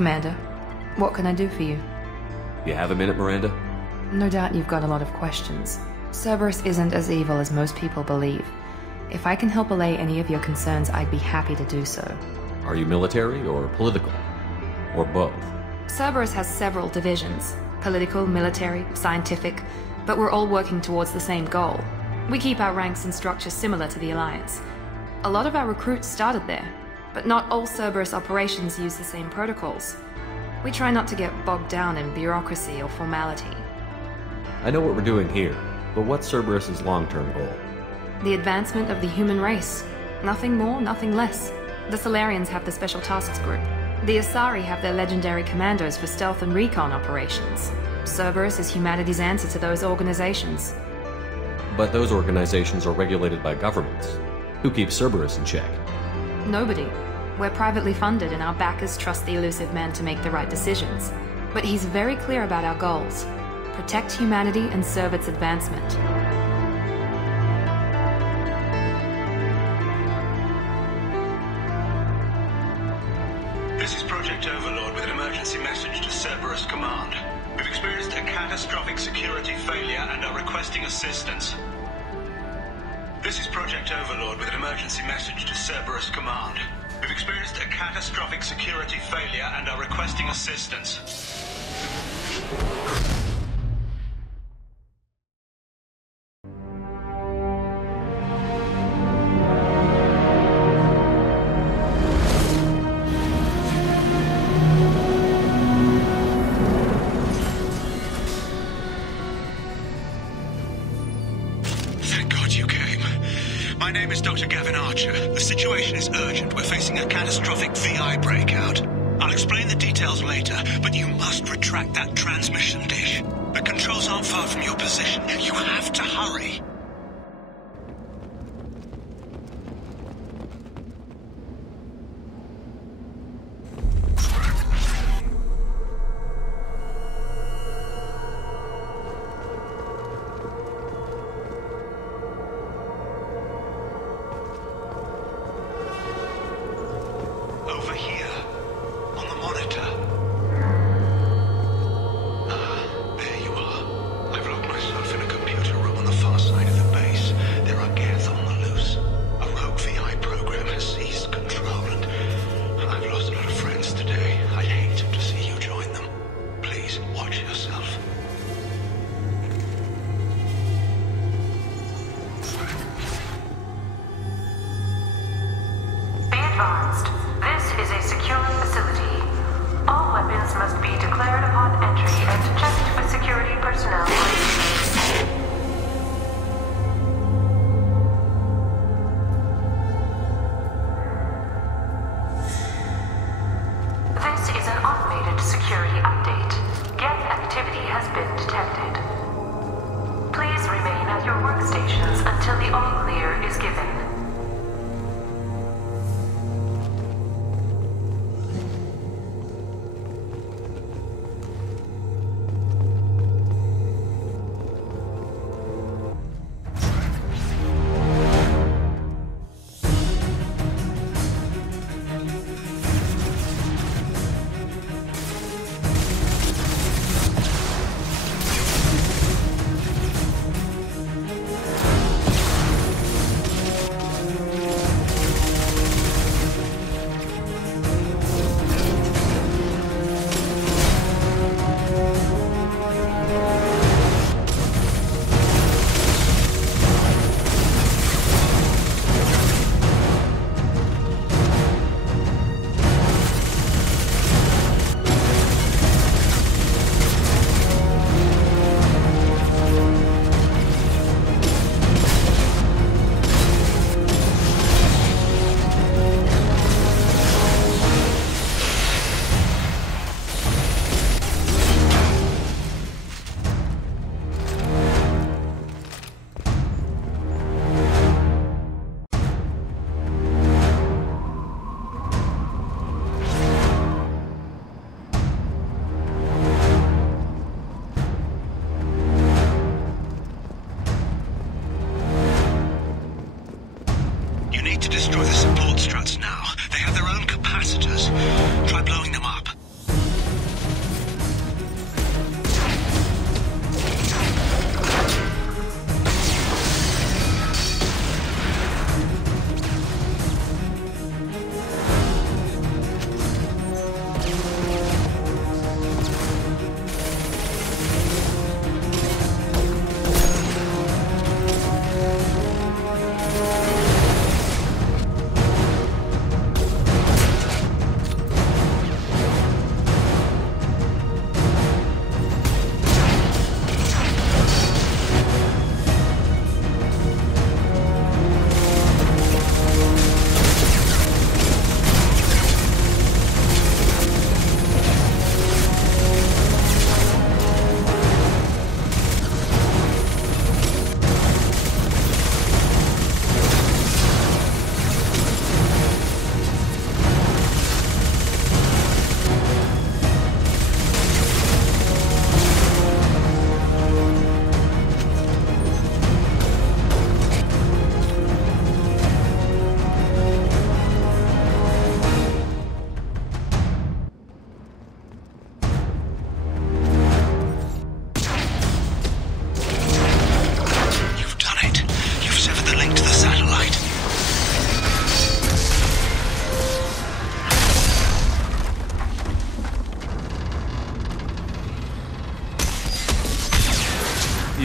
Commander, what can I do for you? You have a minute, Miranda? No doubt you've got a lot of questions. Cerberus isn't as evil as most people believe. If I can help allay any of your concerns, I'd be happy to do so. Are you military or political? Or both? Cerberus has several divisions. Political, military, scientific, but we're all working towards the same goal. We keep our ranks and structure similar to the Alliance. A lot of our recruits started there, but not all Cerberus operations use the same protocols. We try not to get bogged down in bureaucracy or formality. I know what we're doing here, but what's Cerberus's long-term goal? The advancement of the human race. Nothing more, nothing less. The Solarians have the Special Tasks Group. The Asari have their legendary commandos for stealth and recon operations. Cerberus is humanity's answer to those organizations. But those organizations are regulated by governments. Who keeps Cerberus in check? Nobody. We're privately funded and our backers trust the elusive man to make the right decisions. But he's very clear about our goals. Protect humanity and serve its advancement. This is Project Overlord with an emergency message to Cerberus Command. We've experienced a catastrophic security failure and are requesting assistance. This is Project Overlord with an emergency message to Cerberus Command. We've experienced a catastrophic security failure and are requesting assistance. My name is Dr. Gavin Archer. The situation is urgent. We're facing a catastrophic VI breakout. I'll explain the details later, but you must retract that transmission dish. The controls aren't far from your position. You have to hurry. Over here, on the monitor. There you are. I've locked myself in a computer room on the far side of the base. There are Geth on the loose. A rogue VI program has seized control, and I've lost a lot of friends today. I'd hate to see you join them. Please, watch yourself. Be advised. This is a secure facility. All weapons must be declared upon entry and checked with security personnel. This is an automated security update. Geth activity has been detected. Please remain at your workstations until the all-clear is given.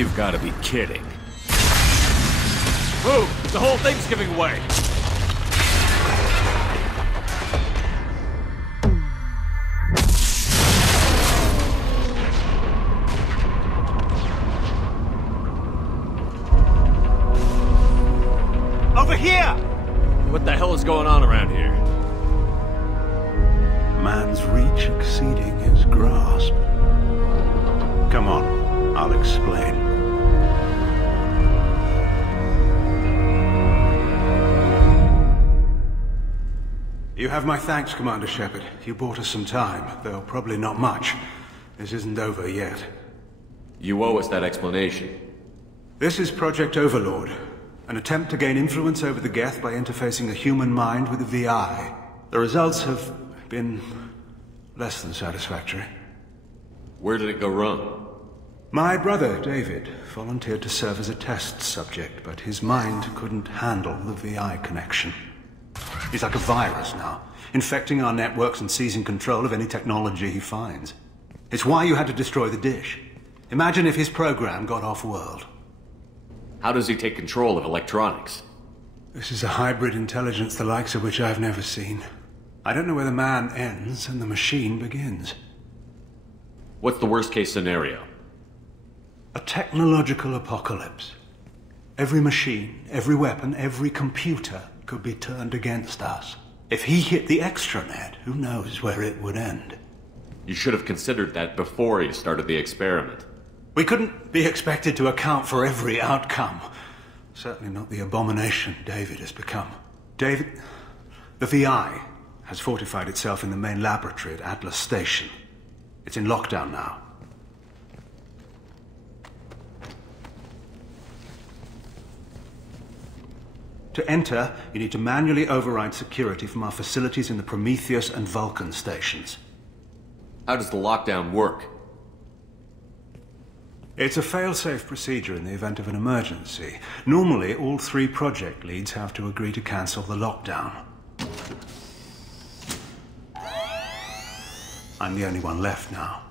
You've got to be kidding. Move! The whole thing's giving way! Over here! What the hell is going on around here? Man's reach exceeding his grasp. Come on, I'll explain. You have my thanks, Commander Shepard. You bought us some time, though probably not much. This isn't over yet. You owe us that explanation. This is Project Overlord, an attempt to gain influence over the Geth by interfacing a human mind with a VI. The results have been less than satisfactory. Where did it go wrong? My brother, David, volunteered to serve as a test subject, but his mind couldn't handle the VI connection. He's like a virus now, infecting our networks and seizing control of any technology he finds. It's why you had to destroy the dish. Imagine if his program got off-world. How does he take control of electronics? This is a hybrid intelligence the likes of which I've never seen. I don't know where the man ends and the machine begins. What's the worst-case scenario? A technological apocalypse. Every machine, every weapon, every computer could be turned against us. If he hit the extranet, who knows where it would end? You should have considered that before you started the experiment. We couldn't be expected to account for every outcome. Certainly not the abomination David has become. David, the VI has fortified itself in the main laboratory at Atlas Station. It's in lockdown now. To enter, you need to manually override security from our facilities in the Prometheus and Vulcan stations. How does the lockdown work? It's a fail-safe procedure in the event of an emergency. Normally, all 3 project leads have to agree to cancel the lockdown. I'm the only one left now.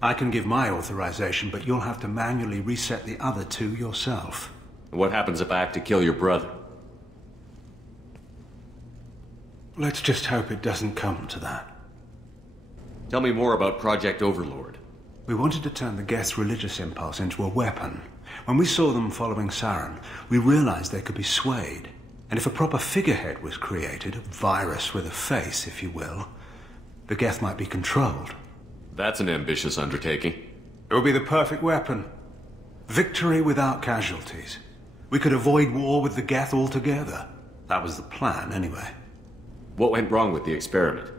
I can give my authorization, but you'll have to manually reset the other 2 yourself. What happens if I have to kill your brother? Let's just hope it doesn't come to that. Tell me more about Project Overlord. We wanted to turn the Geth's religious impulse into a weapon. When we saw them following Saren, we realized they could be swayed. And if a proper figurehead was created, a virus with a face, if you will, the Geth might be controlled. That's an ambitious undertaking. It would be the perfect weapon. Victory without casualties. We could avoid war with the Geth altogether. That was the plan, anyway. What went wrong with the experiment?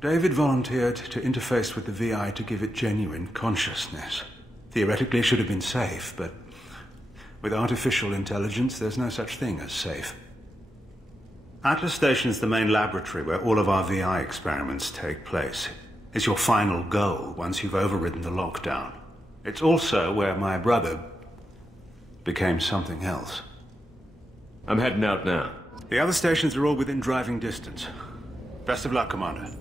David volunteered to interface with the VI to give it genuine consciousness. Theoretically, it should have been safe, but with artificial intelligence, there's no such thing as safe. Atlas Station is the main laboratory where all of our VI experiments take place. It's your final goal once you've overridden the lockdown. It's also where my brother became something else. I'm heading out now. The other stations are all within driving distance. Best of luck, Commander.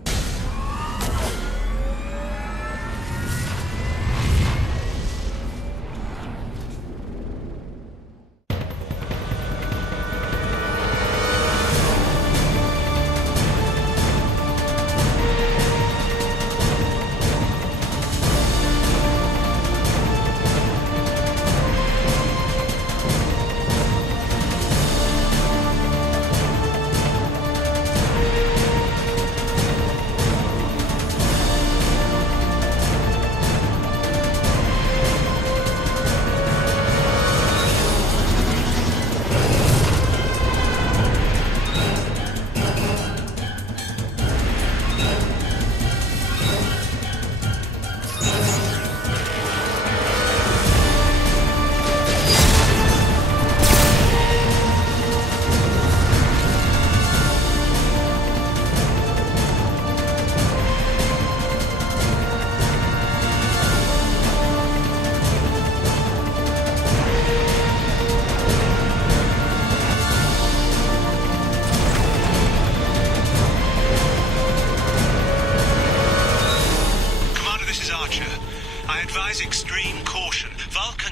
Extreme caution. Vulcan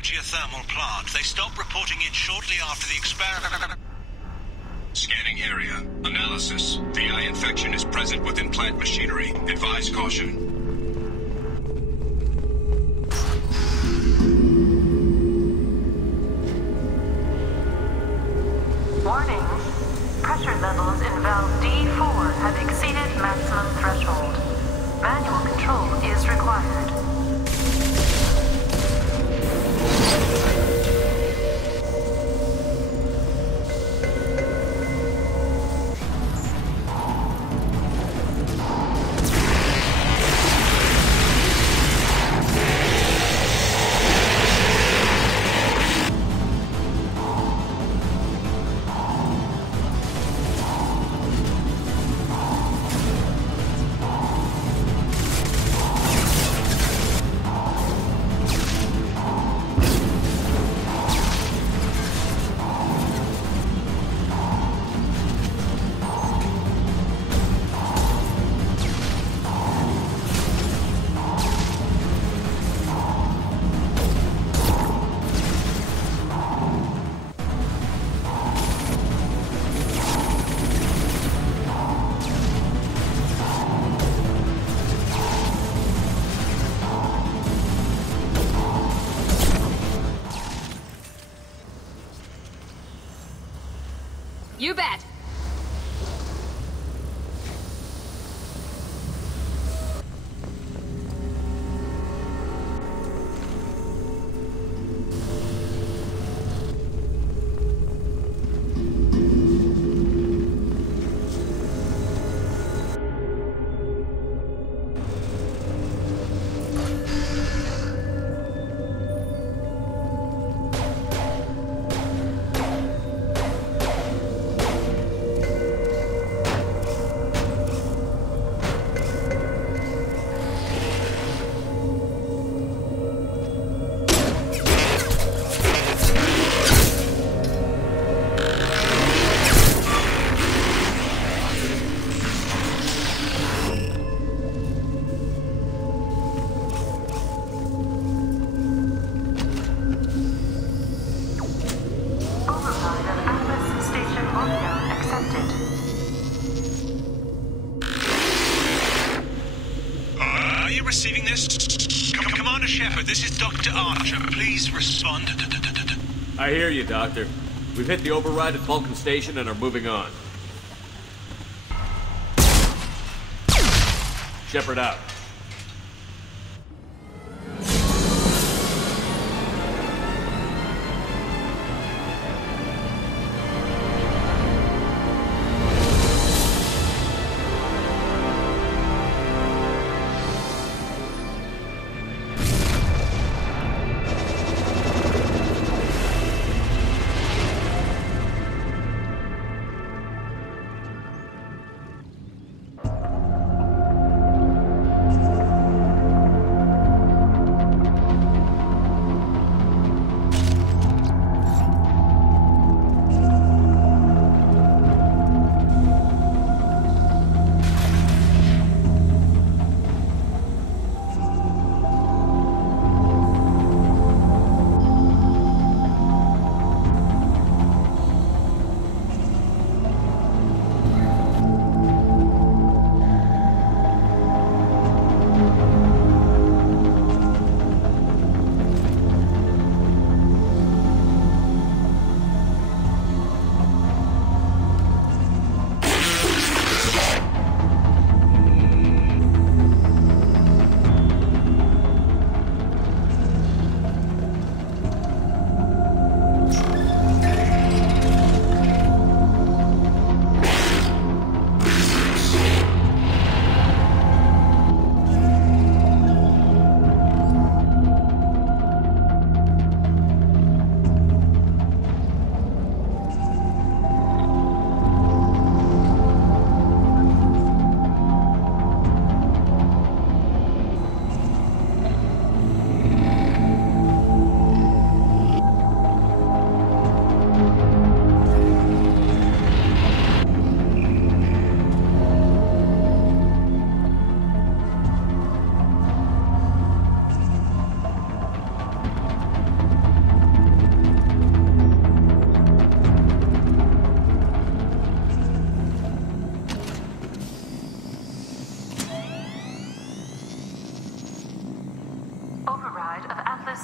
geothermal plant. They stopped reporting it shortly after the experiment. Scanning area. Analysis. VI infection is present within plant machinery. Advise caution. Warning. Pressure levels in valve D4 have exceeded maximum threshold. Manual control is required. You bet. Receiving this? Commander Shepard, this is Dr. Archer. Please respond. I hear you, Doctor. We've hit the override at Vulcan Station and are moving on. Shepard out.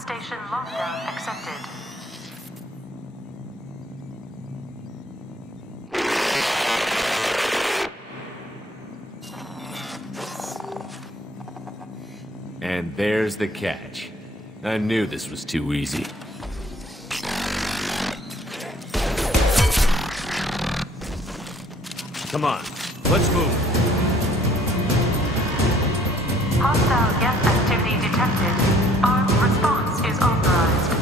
Station lockdown accepted. And there's the catch. I knew this was too easy. Come on, let's move. Hostile gas activity detected. Armed response is authorized.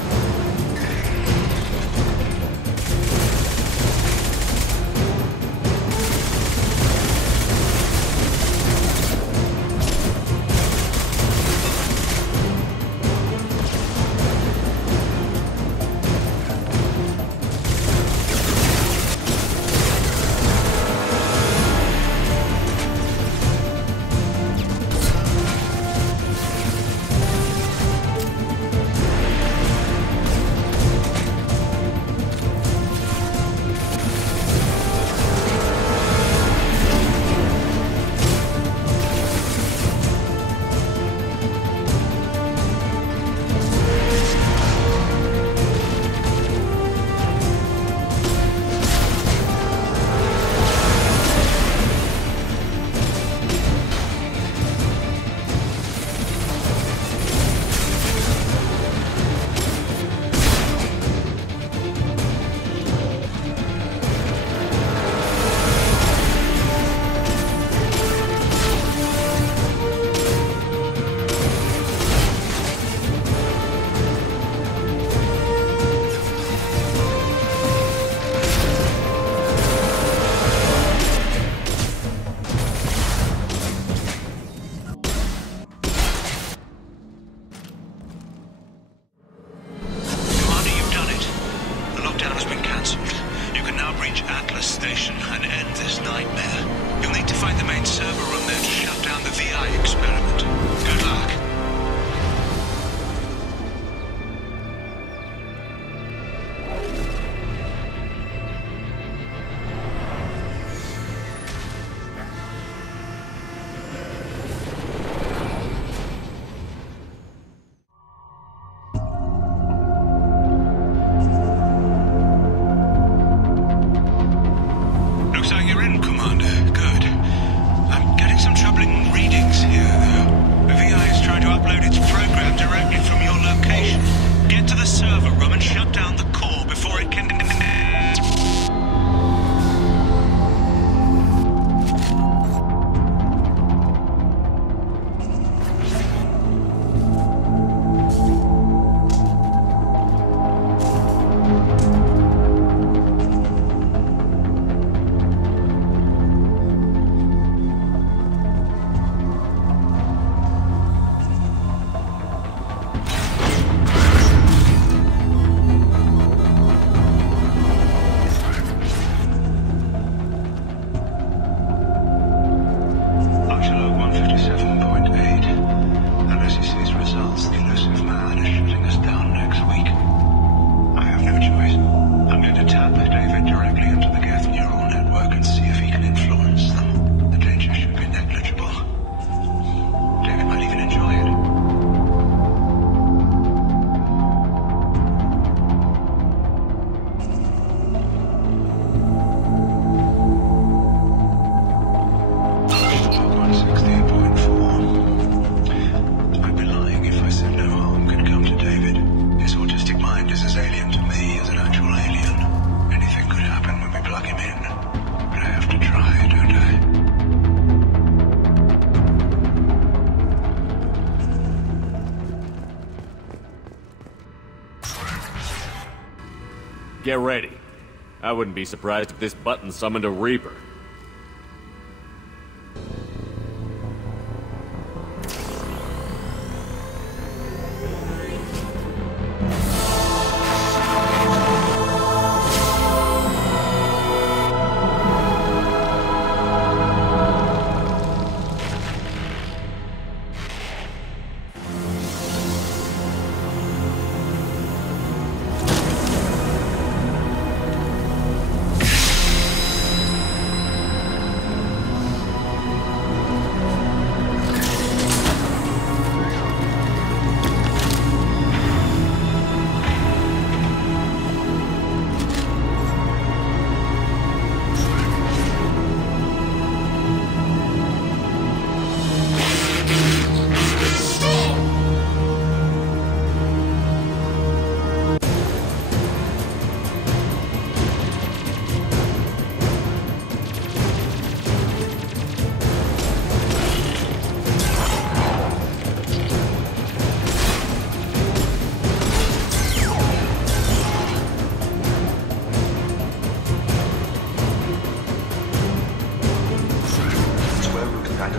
Get ready. I wouldn't be surprised if this button summoned a Reaper.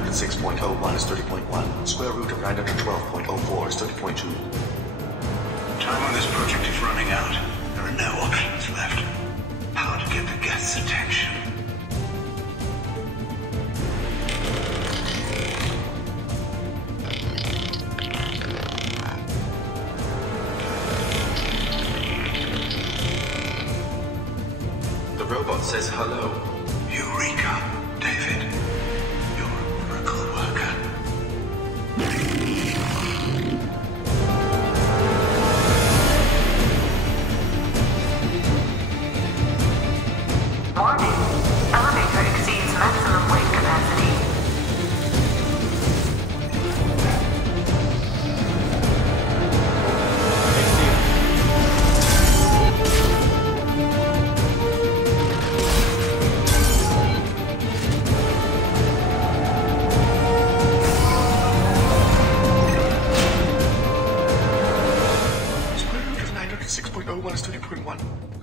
906.0 minus 30.1. Square root of 912.04 is 30.2. Time on this project is running out. There are no options left. How to get the guests' attention? The robot says hello. Eureka, David. You're a miracle worker. Warning. Elevator exceeds maximum weight capacity.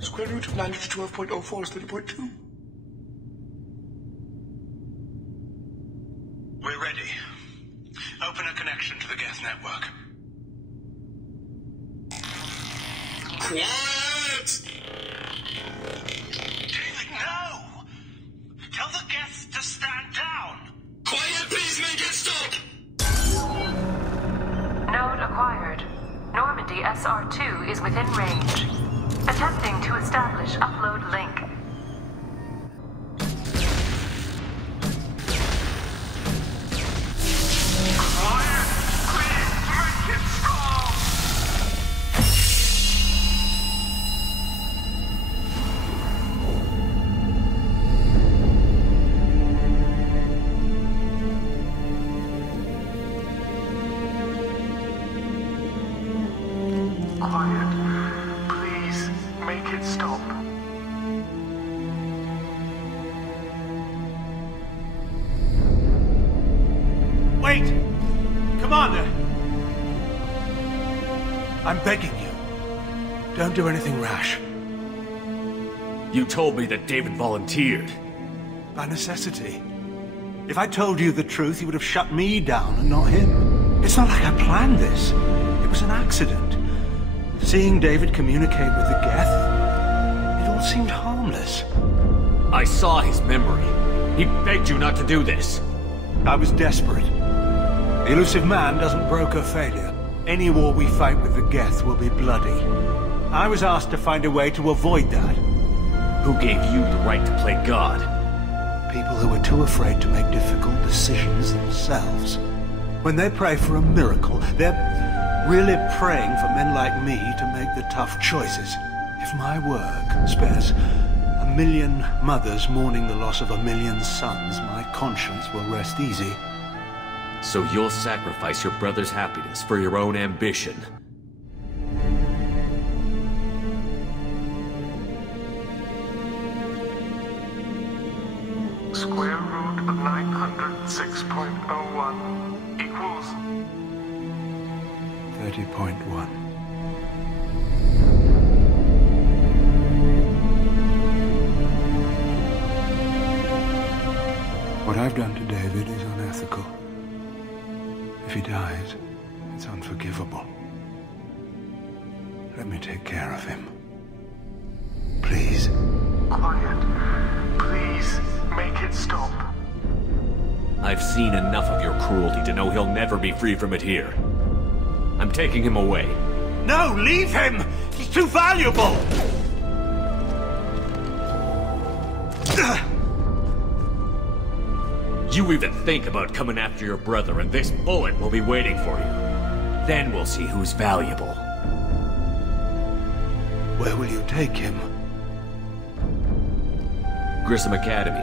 Square root of 912.04 is 30.1. We're ready. Open a connection to the guest network. Quiet! David, no! Tell the guests to stand down! Quiet, please, make it stop! Node acquired. Normandy SR2 is within range. Attempting to establish upload link. Quiet! Please, make it stop! Quiet. Please, make it stop. Wait! Commander! I'm begging you. Don't do anything rash. You told me that David volunteered. By necessity. If I told you the truth, you would have shut me down and not him. It's not like I planned this. It was an accident. Seeing David communicate with the Geth, it all seemed harmless. I saw his memory. He begged you not to do this. I was desperate. The elusive man doesn't broker failure. Any war we fight with the Geth will be bloody. I was asked to find a way to avoid that. Who gave you the right to play God? People who are too afraid to make difficult decisions themselves. When they pray for a miracle, they're really praying for men like me to make the tough choices. If my work spares 1 million mothers mourning the loss of 1 million sons, my conscience will rest easy. So you'll sacrifice your brother's happiness for your own ambition. Square root of 906.01 equals 30.1. What I've done to David is unethical. If he dies, it's unforgivable. Let me take care of him. Please. quiet. Please, make it stop. I've seen enough of your cruelty to know he'll never be free from it here. I'm taking him away. No, leave him! He's too valuable! You even think about coming after your brother, and this bullet will be waiting for you. Then we'll see who's valuable. Where will you take him? Grissom Academy.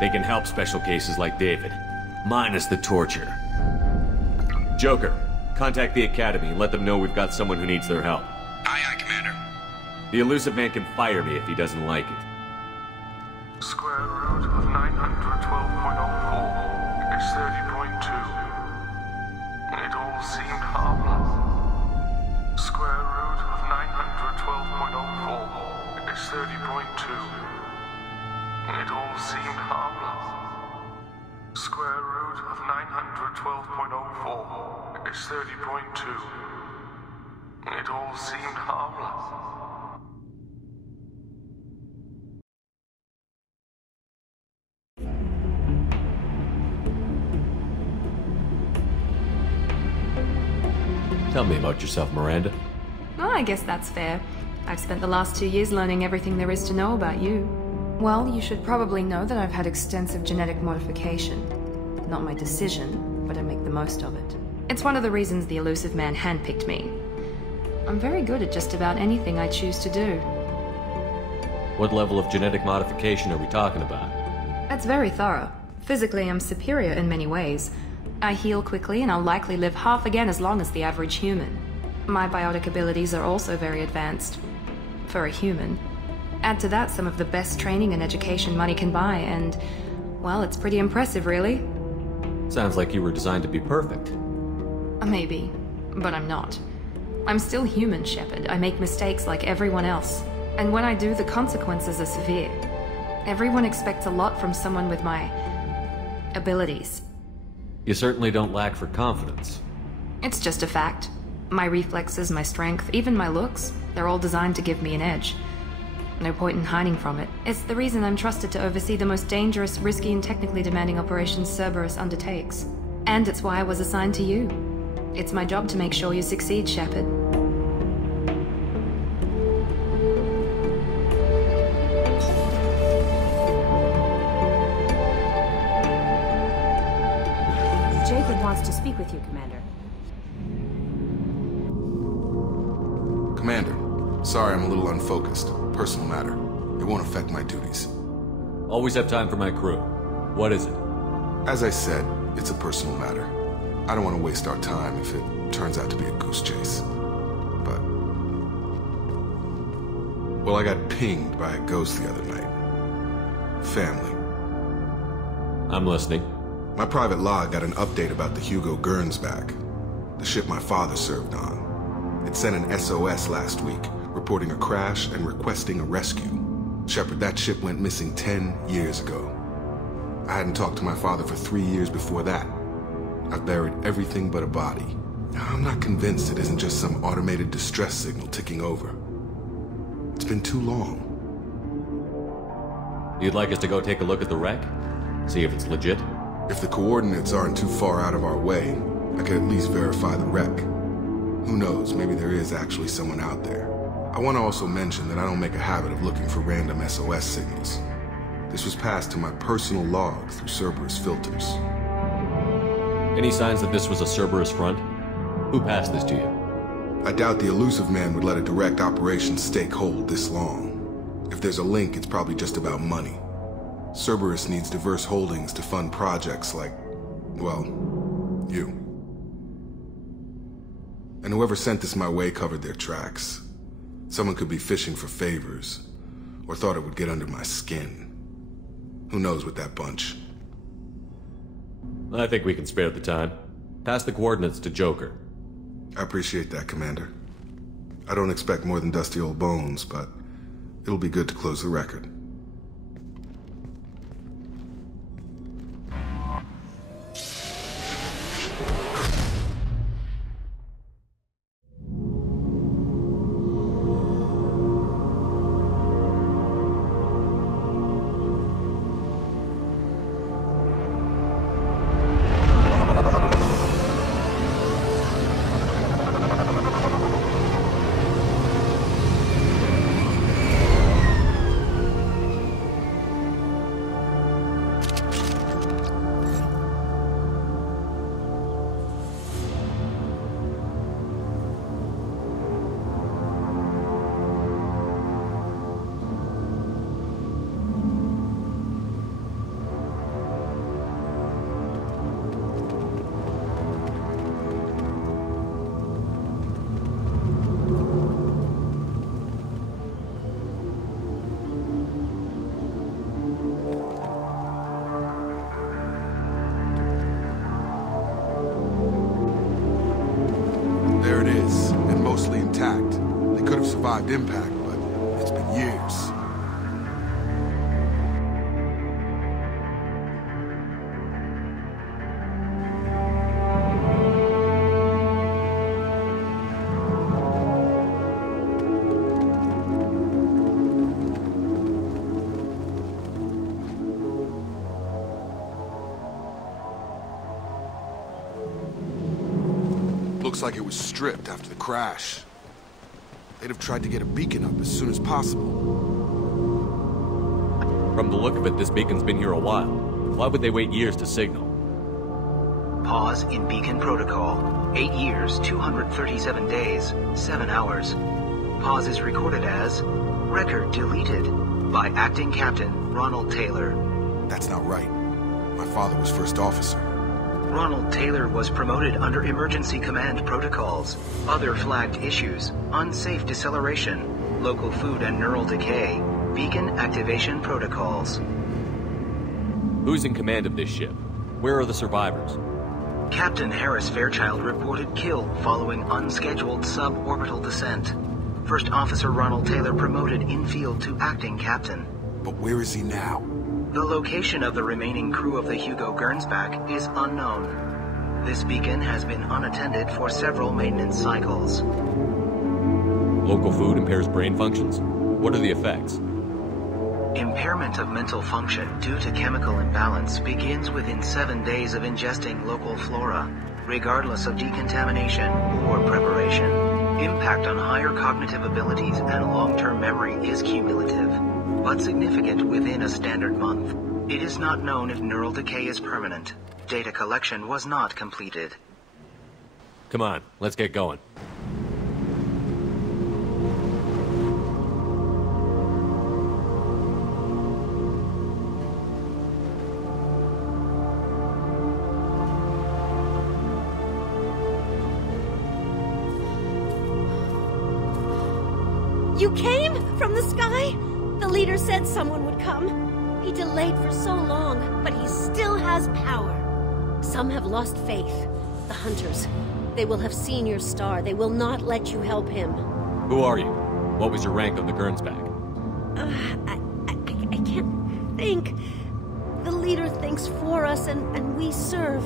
They can help special cases like David, minus the torture. Joker, contact the Academy and let them know we've got someone who needs their help. Aye, aye, Commander. The elusive man can fire me if he doesn't like it. Square root of 912.04 is 30.2. It all seemed harmless. Square root of 912.04 is 30.2. It all seemed harmless. Square root of 30.2. It all seemed harmless. Tell me about yourself, Miranda. Well, I guess that's fair. I've spent the last 2 years learning everything there is to know about you. Well, you should probably know that I've had extensive genetic modification. Not my decision, but I make the most of it. It's one of the reasons the elusive man handpicked me. I'm very good at just about anything I choose to do. What level of genetic modification are we talking about? That's very thorough. Physically, I'm superior in many ways. I heal quickly, and I'll likely live half again as long as the average human. My biotic abilities are also very advanced. For a human. Add to that some of the best training and education money can buy, and, well, it's pretty impressive, really. Sounds like you were designed to be perfect. Maybe, but I'm not. I'm still human, Shepard. I make mistakes like everyone else. And when I do, the consequences are severe. Everyone expects a lot from someone with my abilities. You certainly don't lack for confidence. It's just a fact. My reflexes, my strength, even my looks, they're all designed to give me an edge. No point in hiding from it. It's the reason I'm trusted to oversee the most dangerous, risky, and technically demanding operations Cerberus undertakes. And it's why I was assigned to you. It's my job to make sure you succeed, Shepard. Jacob wants to speak with you, Commander. Commander, sorry I'm a little unfocused. Personal matter. It won't affect my duties. Always have time for my crew. What is it? As I said, it's a personal matter. I don't want to waste our time if it turns out to be a goose chase. But... well, I got pinged by a ghost the other night. Family. I'm listening. My private log got an update about the Hugo Gurns back. The ship my father served on. It sent an SOS last week, reporting a crash and requesting a rescue. Shepard, that ship went missing 10 years ago. I hadn't talked to my father for 3 years before that. I've buried everything but a body. I'm not convinced it isn't just some automated distress signal ticking over. It's been too long. You'd like us to go take a look at the wreck? See if it's legit? If the coordinates aren't too far out of our way, I could at least verify the wreck. Who knows, maybe there is actually someone out there. I want to also mention that I don't make a habit of looking for random SOS signals. This was passed to my personal log through Cerberus filters. Any signs that this was a Cerberus front? Who passed this to you? I doubt the elusive man would let a direct operations stake hold this long. If there's a link, it's probably just about money. Cerberus needs diverse holdings to fund projects like, well, you. And whoever sent this my way covered their tracks. Someone could be fishing for favors, or thought it would get under my skin. Who knows with that bunch? I think we can spare the time. Pass the coordinates to Joker. I appreciate that, Commander. I don't expect more than dusty old bones, but it'll be good to close the record. Impact, but it's been years. looks like it was stripped after the crash. They'd have tried to get a beacon up as soon as possible. From the look of it, this beacon's been here a while. Why would they wait years to signal? Pause in beacon protocol. 8 years, 237 days, 7 hours. Pause is recorded as record deleted by Acting Captain Ronald Taylor. That's not right. My father was first officer. Ronald Taylor was promoted under emergency command protocols. Other flagged issues: unsafe deceleration, local food and neural decay, beacon activation protocols. Who's in command of this ship? Where are the survivors? Captain Harris Fairchild reported killed following unscheduled suborbital descent. First Officer Ronald Taylor promoted in-field to acting captain. But where is he now? The location of the remaining crew of the Hugo Gernsback is unknown. This beacon has been unattended for several maintenance cycles. Local food impairs brain functions? What are the effects? Impairment of mental function due to chemical imbalance begins within 7 days of ingesting local flora, regardless of decontamination or preparation. Impact on higher cognitive abilities and long-term memory is cumulative, but significant within a standard month. It is not known if neural decay is permanent. Data collection was not completed. Come on, let's get going. You came? From the sky? The leader said someone would come. He delayed for so long, but he still has power. Some have lost faith. The hunters. They will have seen your star. They will not let you help him. Who are you? What was your rank on the Gernsback? I can't think. The leader thinks for us and we serve.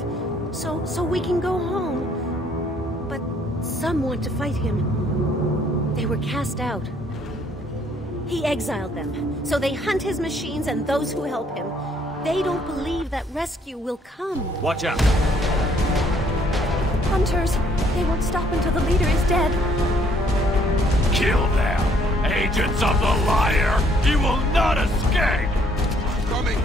So we can go home. But some want to fight him. They were cast out. He exiled them, so they hunt his machines and those who help him. They don't believe that rescue will come. Watch out! Hunters, they won't stop until the leader is dead. Kill them! Agents of the liar! You will not escape! I'm coming!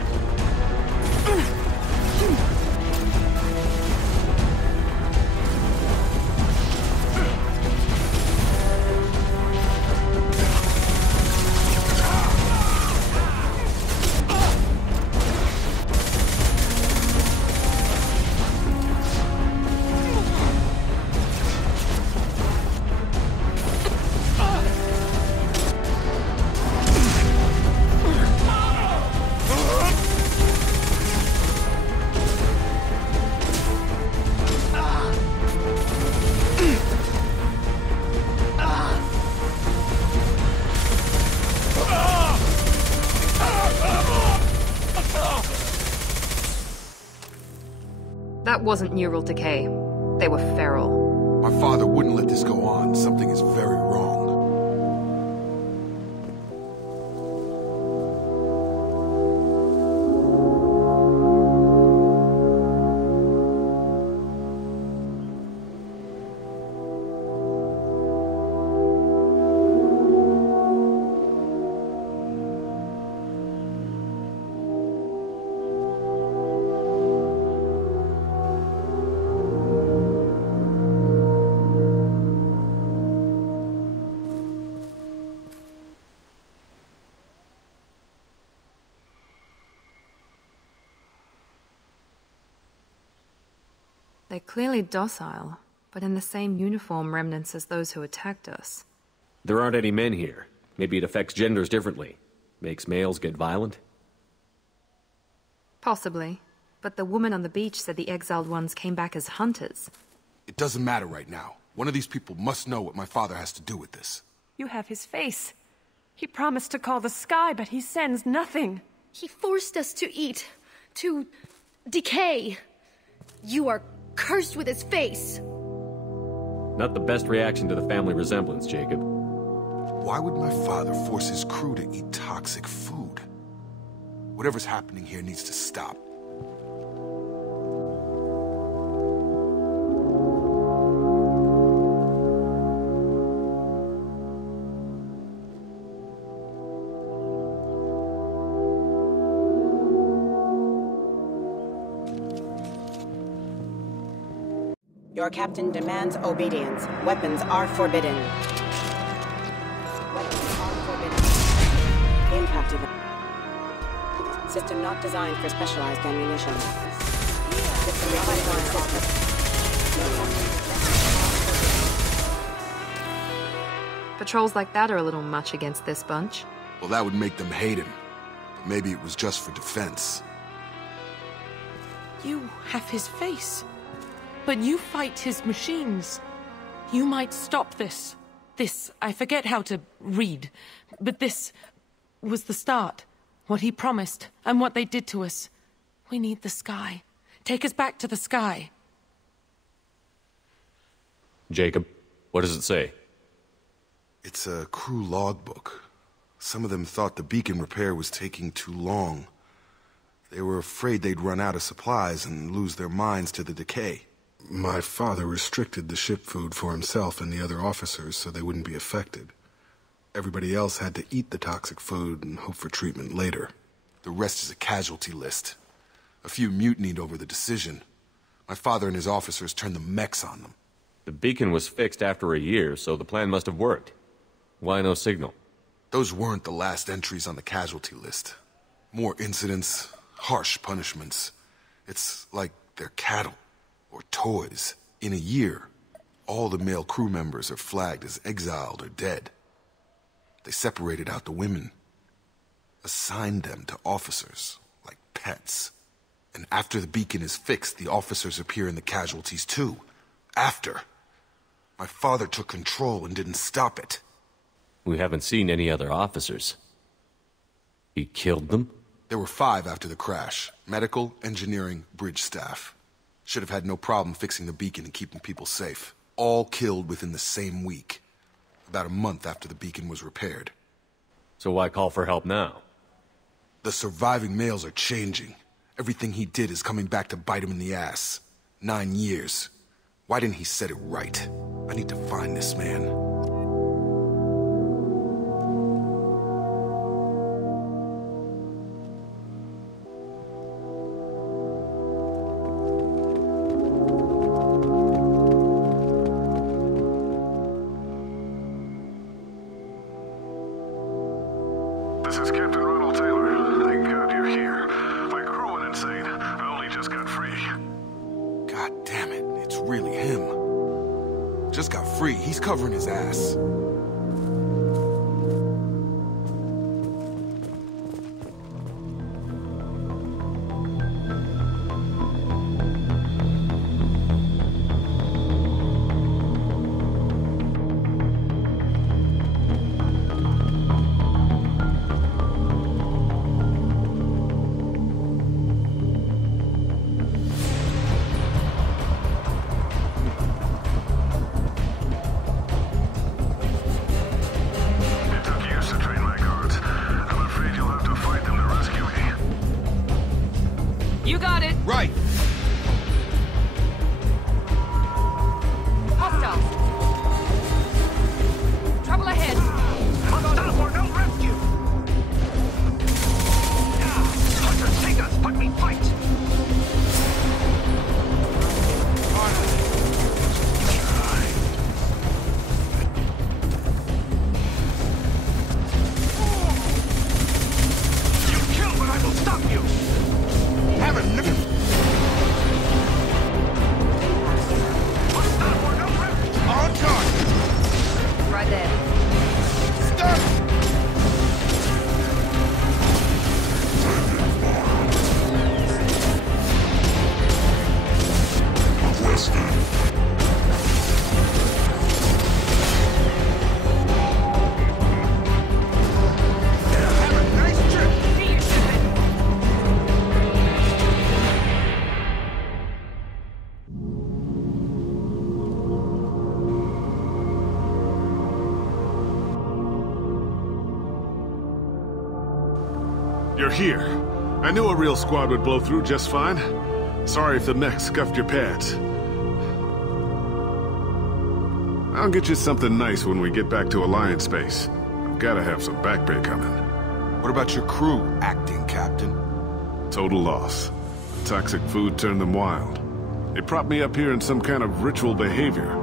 That wasn't neural decay. They were feral. My father wouldn't let this go on. Something is very wrong. They're clearly docile, but in the same uniform remnants as those who attacked us. There aren't any men here. Maybe it affects genders differently. Makes males get violent? Possibly. But the woman on the beach said the exiled ones came back as hunters. It doesn't matter right now. One of these people must know what my father has to do with this. You have his face. He promised to call the sky, but he sends nothing. He forced us to eat, to decay. You are cursed with his face. Not the best reaction to the family resemblance, Jacob. Why would my father force his crew to eat toxic food? Whatever's happening here needs to stop. Your captain demands obedience. Weapons are forbidden. Impact event. System not designed for specialized ammunition. System redesigned system. Patrols like that are a little much against this bunch. Well, that would make them hate him. But maybe it was just for defense. You have his face. But you fight his machines. You might stop this. This, I forget how to read. But this was the start. What he promised, and what they did to us. We need the sky. Take us back to the sky. Jacob, what does it say? It's a crew logbook. Some of them thought the beacon repair was taking too long. They were afraid they'd run out of supplies and lose their minds to the decay. My father restricted the ship food for himself and the other officers so they wouldn't be affected. Everybody else had to eat the toxic food and hope for treatment later. The rest is a casualty list. A few mutinied over the decision. My father and his officers turned the mechs on them. The beacon was fixed after a year, so the plan must have worked. Why no signal? Those weren't the last entries on the casualty list. More incidents, harsh punishments. It's like they're cattle or toys. In a year, all the male crew members are flagged as exiled or dead. They separated out the women, assigned them to officers, like pets. And after the beacon is fixed, the officers appear in the casualties too. After. My father took control and didn't stop it. We haven't seen any other officers. He killed them? There were 5 after the crash. Medical, engineering, bridge staff. Should have had no problem fixing the beacon and keeping people safe. All killed within the same week. About a month after the beacon was repaired. So why call for help now? The surviving males are changing. Everything he did is coming back to bite him in the ass. 9 years. Why didn't he set it right? I need to find this man. This is Captain Ronald Taylor. Thank God you're here. My crew went insane. I only just got free. God damn it, it's really him. Just got free. He's covering his ass. You got it. Right. Hostiles. Trouble ahead. Must stop or no rescue. Hunters, take us, but we fight. You kill, but I will stop you. Have a look. On target. Right there. Stop. Have a nice trip. See you soon. You're here. I knew a real squad would blow through just fine. Sorry if the mech scuffed your pads. I'll get you something nice when we get back to Alliance space. I've gotta have some back pay coming. What about your crew, acting captain? Total loss. Toxic food turned them wild. They propped me up here in some kind of ritual behavior.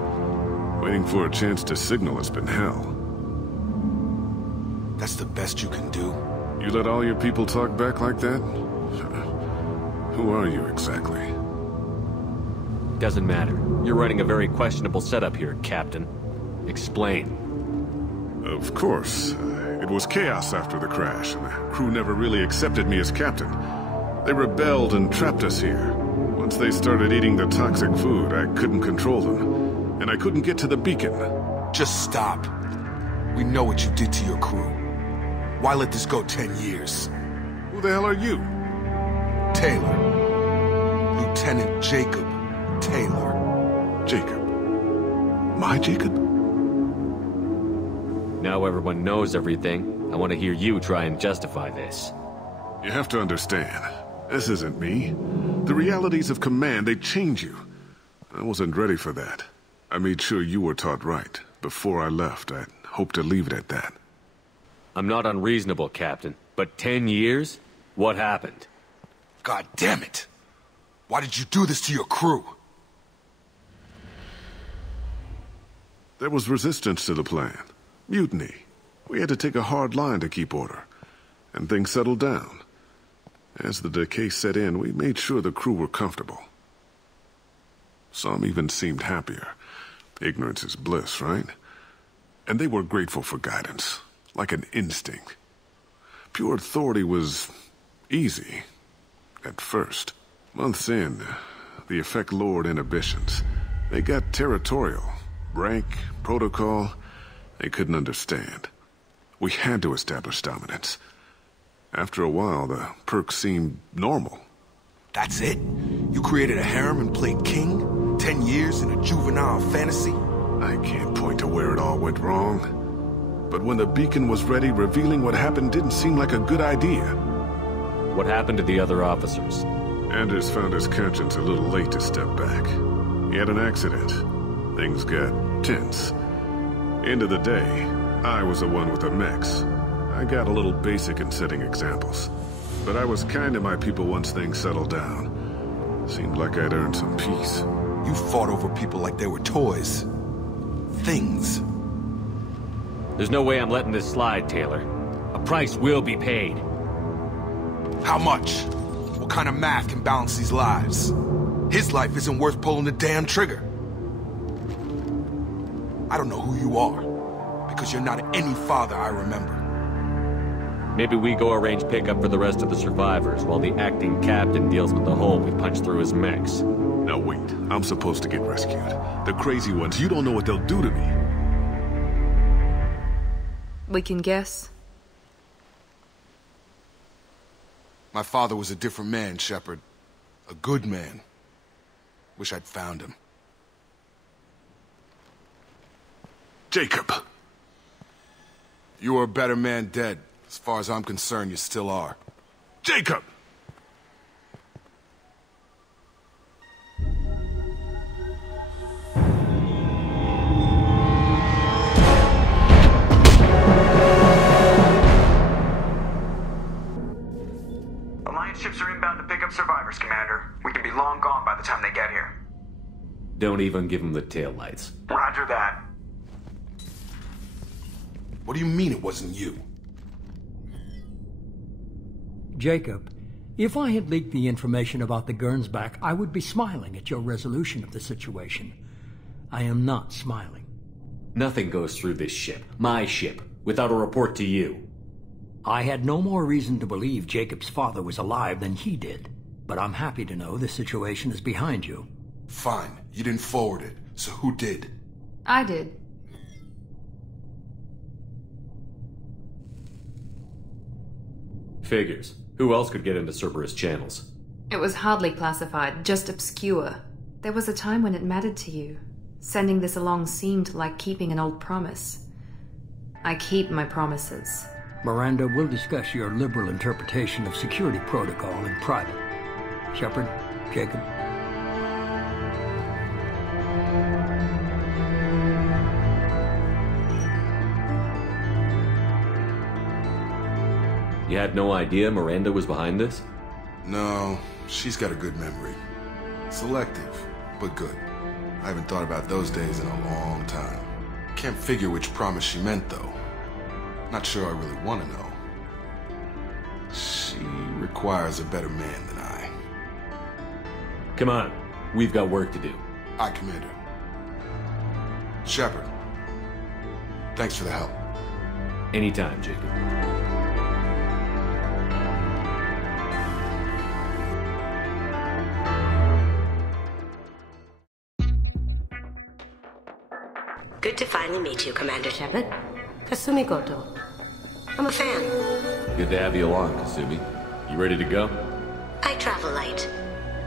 Waiting for a chance to signal has been hell. That's the best you can do? You let all your people talk back like that? Who are you exactly? Doesn't matter. You're running a very questionable setup here, Captain. Explain. Of course. It was chaos after the crash, and the crew never really accepted me as captain. They rebelled and trapped us here. Once they started eating the toxic food, I couldn't control them. And I couldn't get to the beacon. Just stop. We know what you did to your crew. Why let this go 10 years? Who the hell are you? Taylor. Lieutenant Jacob Taylor. Jacob? My Jacob? Now everyone knows everything. I want to hear you try and justify this. You have to understand. This isn't me. The realities of command, they change you. I wasn't ready for that. I made sure you were taught right. Before I left, I hoped to leave it at that. I'm not unreasonable, Captain. But 10 years? What happened? God damn it! Why did you do this to your crew? There was resistance to the plan. Mutiny. We had to take a hard line to keep order. And things settled down. As the decay set in, we made sure the crew were comfortable. Some even seemed happier. Ignorance is bliss, right? And they were grateful for guidance, like an instinct. Pure authority was easy, at first. Months in, the effect lowered inhibitions. They got territorial. Rank, protocol, they couldn't understand. We had to establish dominance. After a while, the perks seemed normal. That's it? You created a harem and played king? 10 years in a juvenile fantasy? I can't point to where it all went wrong. But when the beacon was ready, revealing what happened didn't seem like a good idea. What happened to the other officers? Anders found his conscience a little late to step back. He had an accident. Things got tense. End of the day, I was the one with the mechs. I got a little basic in setting examples. But I was kind to my people once things settled down. Seemed like I'd earned some peace. You fought over people like they were toys. Things. There's no way I'm letting this slide, Taylor. A price will be paid. How much? What kind of math can balance these lives? His life isn't worth pulling the damn trigger. I don't know who you are, because you're not any father I remember. Maybe we go arrange pickup for the rest of the survivors, while the acting captain deals with the hole we punched through his mechs. Now wait, I'm supposed to get rescued. The crazy ones, you don't know what they'll do to me. We can guess. My father was a different man, Shepard. A good man. Wish I'd found him. Jacob! You were a better man dead. As far as I'm concerned, you still are. Jacob! Alliance ships are inbound to pick up survivors, Commander. We can be long gone by the time they get here. Don't even give them the taillights. Roger that. What do you mean it wasn't you? Jacob, if I had leaked the information about the Gernsback, I would be smiling at your resolution of the situation. I am not smiling. Nothing goes through this ship, my ship, without a report to you. I had no more reason to believe Jacob's father was alive than he did. But I'm happy to know the situation is behind you. Fine. You didn't forward it. So who did? I did. Figures. Who else could get into Cerberus channels? It was hardly classified, just obscure. There was a time when it mattered to you. Sending this along seemed like keeping an old promise. I keep my promises. Miranda, we'll discuss your liberal interpretation of security protocol in private. Shepard, Jacob. You had no idea Miranda was behind this? No, she's got a good memory. Selective, but good. I haven't thought about those days in a long time. Can't figure which promise she meant, though. Not sure I really want to know. She requires a better man than I. Come on. We've got work to do. Aye, Commander. Shepard. Thanks for the help. Anytime, Jacob. Good to finally meet you, Commander Shepard. Kasumi Goto. I'm a fan. Good to have you along, Kasumi. You ready to go? I travel light.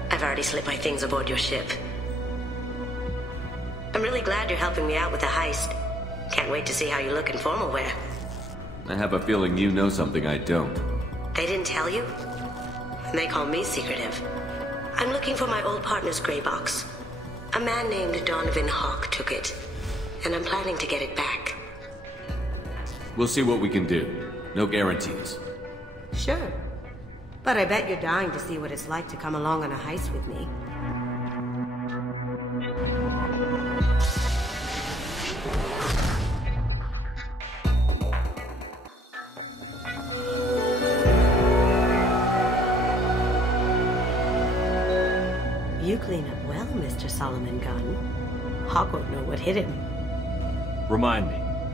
I've already slipped my things aboard your ship. I'm really glad you're helping me out with the heist. Can't wait to see how you look in formal wear. I have a feeling you know something I don't. They didn't tell you? And they call me secretive. I'm looking for my old partner's gray box. A man named Donovan Hawk took it, and I'm planning to get it back. We'll see what we can do. No guarantees. Sure. But I bet you're dying to see what it's like to come along on a heist with me. You clean up well, Mr. Solomon Gunn. Hawk won't know what hit him. Remind me,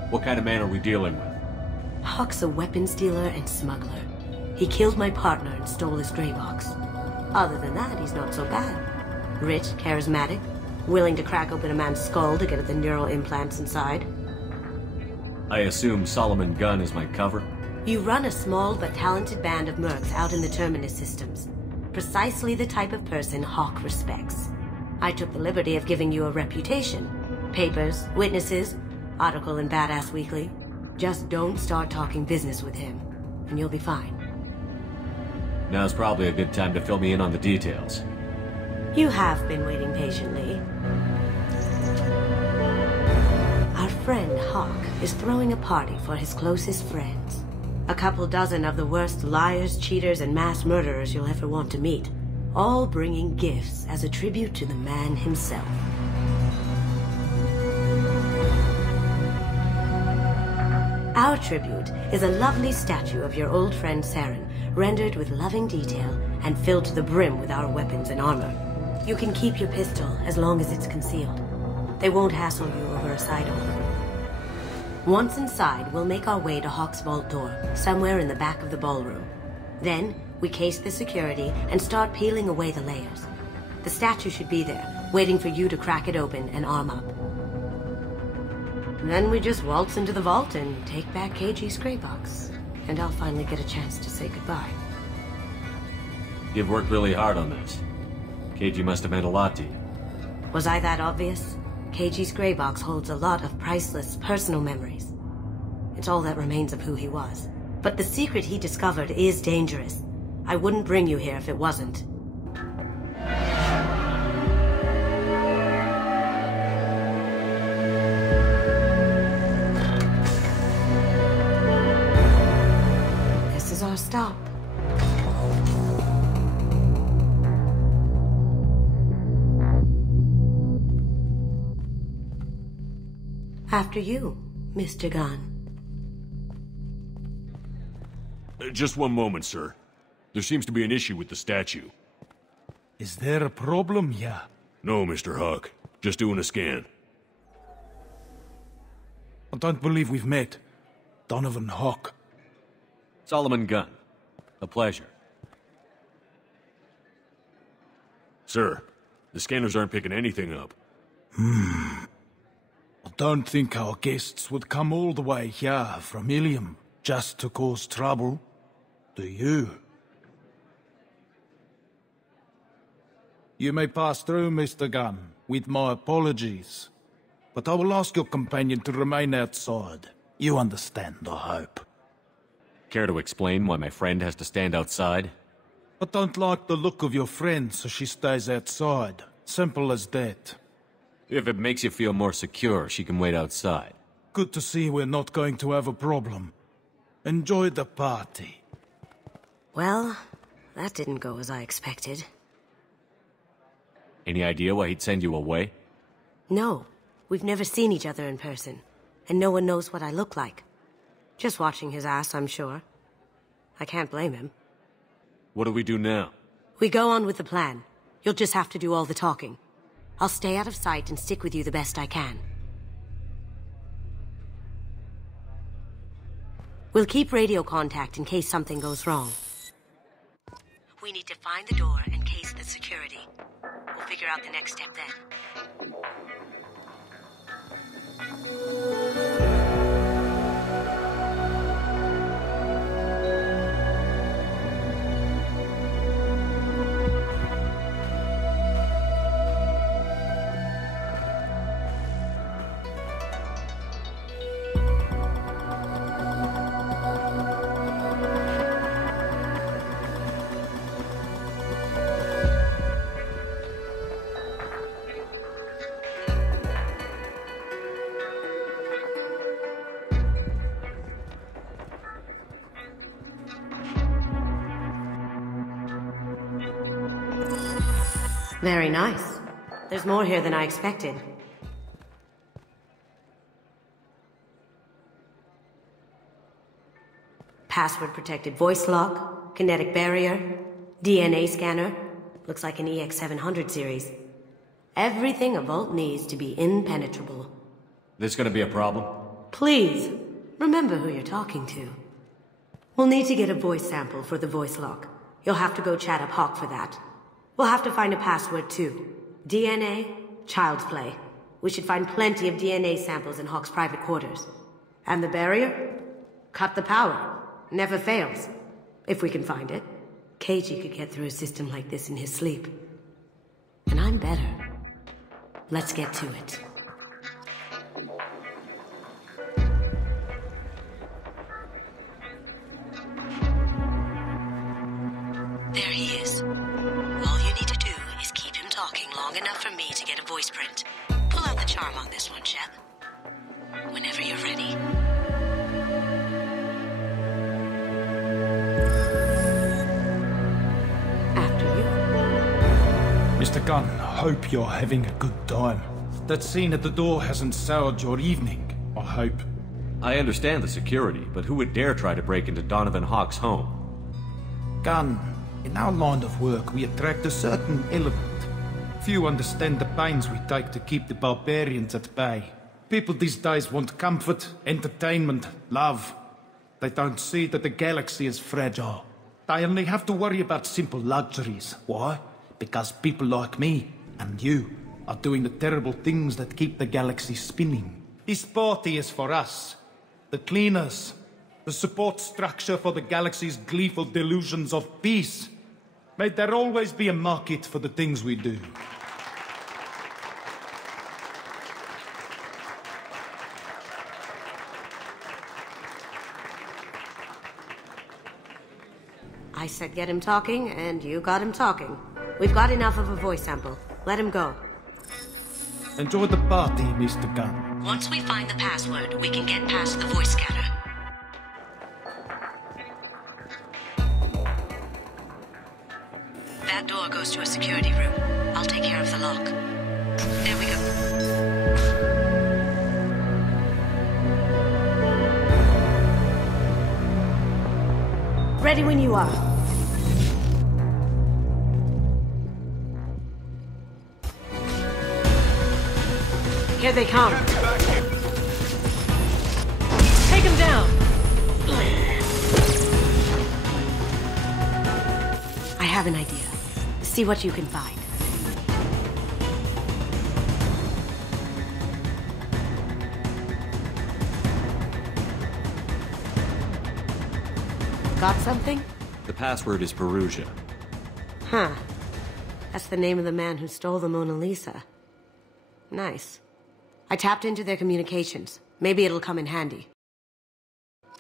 what kind of man are we dealing with? Hawk's a weapons dealer and smuggler. He killed my partner and stole his gray box. Other than that, he's not so bad. Rich, charismatic, willing to crack open a man's skull to get at the neural implants inside. I assume Solomon Gunn is my cover? You run a small but talented band of mercs out in the Terminus systems. Precisely the type of person Hawk respects. I took the liberty of giving you a reputation. Papers, witnesses, article in Badass Weekly. Just don't start talking business with him, and you'll be fine. Now's probably a good time to fill me in on the details. You have been waiting patiently. Our friend Hawk is throwing a party for his closest friends. A couple dozen of the worst liars, cheaters, and mass murderers you'll ever want to meet. All bringing gifts as a tribute to the man himself. Our tribute is a lovely statue of your old friend Saren, rendered with loving detail and filled to the brim with our weapons and armor. You can keep your pistol as long as it's concealed. They won't hassle you over a sidearm. Once inside, we'll make our way to Hawk's vault door, somewhere in the back of the ballroom. Then, we case the security and start peeling away the layers. The statue should be there, waiting for you to crack it open and arm up. Then we just waltz into the vault and take back KG's gray box. And I'll finally get a chance to say goodbye. You've worked really hard on this. KG must have meant a lot to you. Was I that obvious? KG's gray box holds a lot of priceless personal memories. It's all that remains of who he was. But the secret he discovered is dangerous. I wouldn't bring you here if it wasn't. This is our stop. After you, Mr. Gunn. Just one moment, sir. There seems to be an issue with the statue. Is there a problem here? No, Mr. Hawk. Just doing a scan. I don't believe we've met. Donovan Hawk. Solomon Gunn. A pleasure. Sir, the scanners aren't picking anything up. I don't think our guests would come all the way here from Ilium just to cause trouble. Do you? You may pass through, Mr. Gunn, with my apologies. But I will ask your companion to remain outside. You understand, I hope. Care to explain why my friend has to stand outside? I don't like the look of your friend, so she stays outside. Simple as that. If it makes you feel more secure, she can wait outside. Good to see we're not going to have a problem. Enjoy the party. Well, that didn't go as I expected. Any idea why he'd send you away? No. We've never seen each other in person. And no one knows what I look like. Just watching his ass, I'm sure. I can't blame him. What do we do now? We go on with the plan. You'll just have to do all the talking. I'll stay out of sight and stick with you the best I can. We'll keep radio contact in case something goes wrong. We need to find the door and case the security. We'll figure out the next step then. Very nice. There's more here than I expected. Password-protected voice lock, kinetic barrier, DNA scanner. Looks like an EX700 series. Everything a vault needs to be impenetrable. This gonna be a problem? Please, remember who you're talking to. We'll need to get a voice sample for the voice lock. You'll have to go chat up Hawk for that. We'll have to find a password too. DNA, child's play. We should find plenty of DNA samples in Hawk's private quarters. And the barrier? Cut the power. Never fails. If we can find it. KG could get through a system like this in his sleep. And I'm better. Let's get to it. There he is. All you need to do is keep him talking long enough for me to get a voice print. Pull out the charm on this one, Shep. Whenever you're ready. After you. Mr. Gunn, I hope you're having a good time. That scene at the door hasn't soured your evening, I hope. I understand the security, but who would dare try to break into Donovan Hawk's home? Gunn, in our line of work, we attract a certain element. Few understand the pains we take to keep the barbarians at bay. People these days want comfort, entertainment, love. They don't see that the galaxy is fragile. They only have to worry about simple luxuries. Why? Because people like me and you are doing the terrible things that keep the galaxy spinning. This party is for us, the cleaners, the support structure for the galaxy's gleeful delusions of peace. May there always be a market for the things we do. I said get him talking, and you got him talking. We've got enough of a voice sample. Let him go. Enjoy the party, Mr. Gunn. Once we find the password, we can get past the voice scanner. That door goes to a security room. I'll take care of the lock. There we go. Ready when you are. Here they come. Take him down. I have an idea. See what you can find. Got something? The password is Perugia. Huh. That's the name of the man who stole the Mona Lisa. Nice. I tapped into their communications. Maybe it'll come in handy.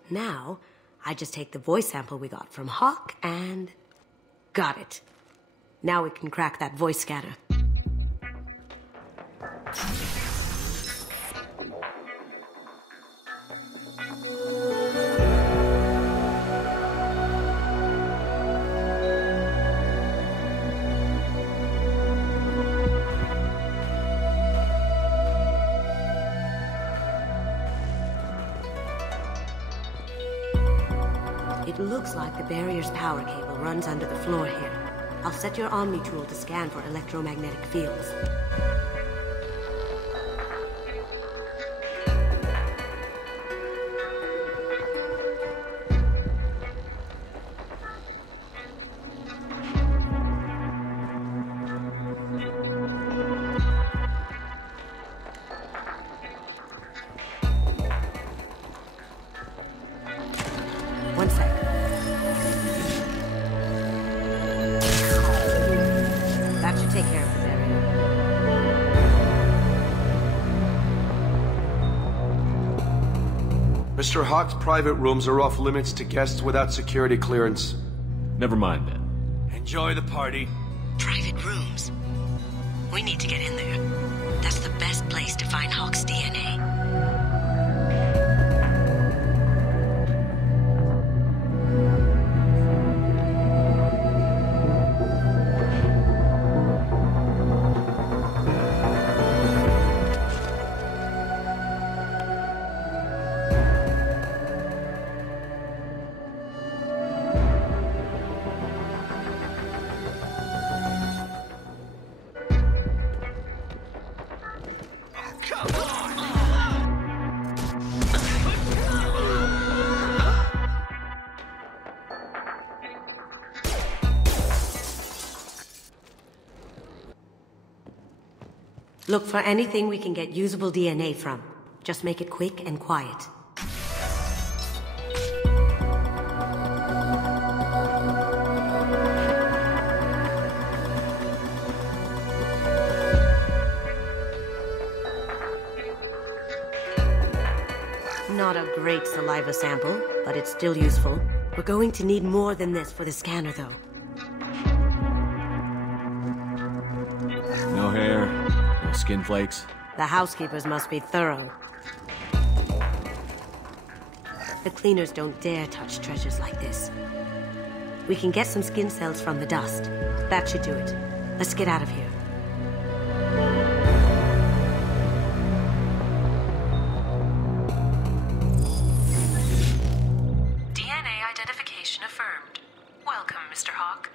Now, I just take the voice sample we got from Hawk and... got it. Now we can crack that voice scanner. It looks like the barrier's power cable runs under the floor here. I'll set your Omni tool to scan for electromagnetic fields. One sec. That should take care of the barrier. Mr. Hawk's private rooms are off limits to guests without security clearance. Never mind then. Enjoy the party. Private rooms? We need to get in there. That's the best place to find Hawk's DNA. Look for anything we can get usable DNA from. Just make it quick and quiet. Not a great saliva sample, but it's still useful. We're going to need more than this for the scanner, though. No hair, no skin flakes. The housekeepers must be thorough. The cleaners don't dare touch treasures like this. We can get some skin cells from the dust. That should do it. Let's get out of here. DNA identification affirmed. Welcome, Mr. Hawk.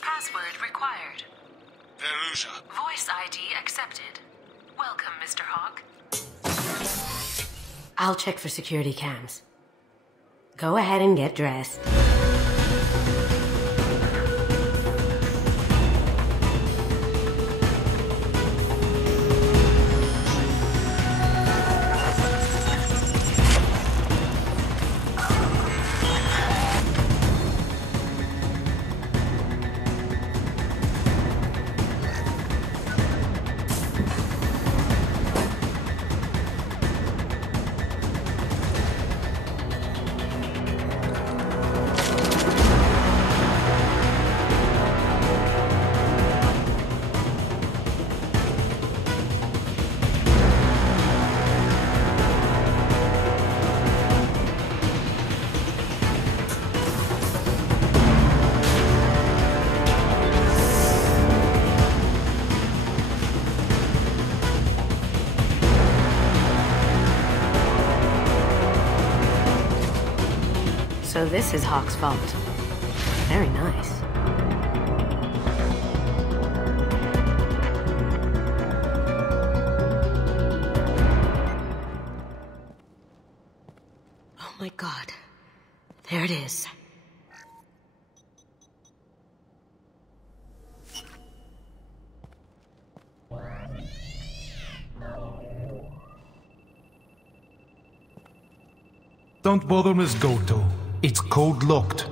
Password required. Veruza. Voice ID accepted. Welcome, Mr. Hawk. I'll check for security cams. Go ahead and get dressed. So this is Hawk's vault. Very nice. Oh my God. There it is. Don't bother, Miss Goto. It's code-locked.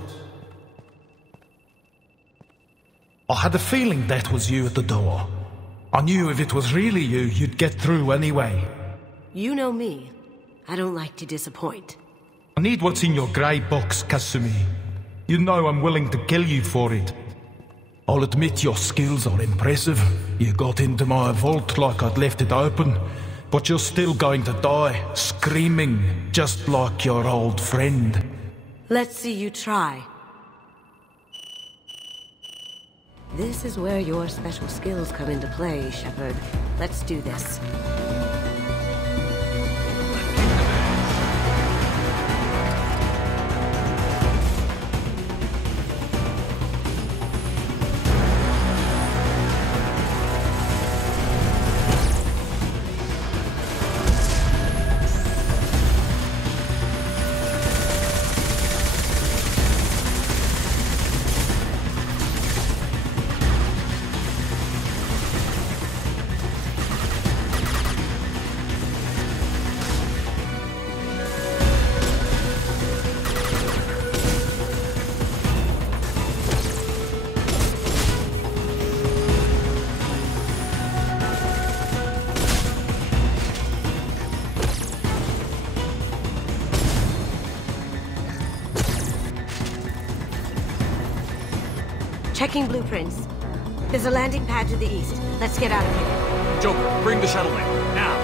I had a feeling that was you at the door. I knew if it was really you, you'd get through anyway. You know me. I don't like to disappoint. I need what's in your grey box, Kasumi. You know I'm willing to kill you for it. I'll admit your skills are impressive. You got into my vault like I'd left it open. But you're still going to die, screaming, just like your old friend. Let's see you try. This is where your special skills come into play, Shepard. Let's do this. Checking blueprints. There's a landing pad to the east. Let's get out of here. Joker, bring the shuttle in, now!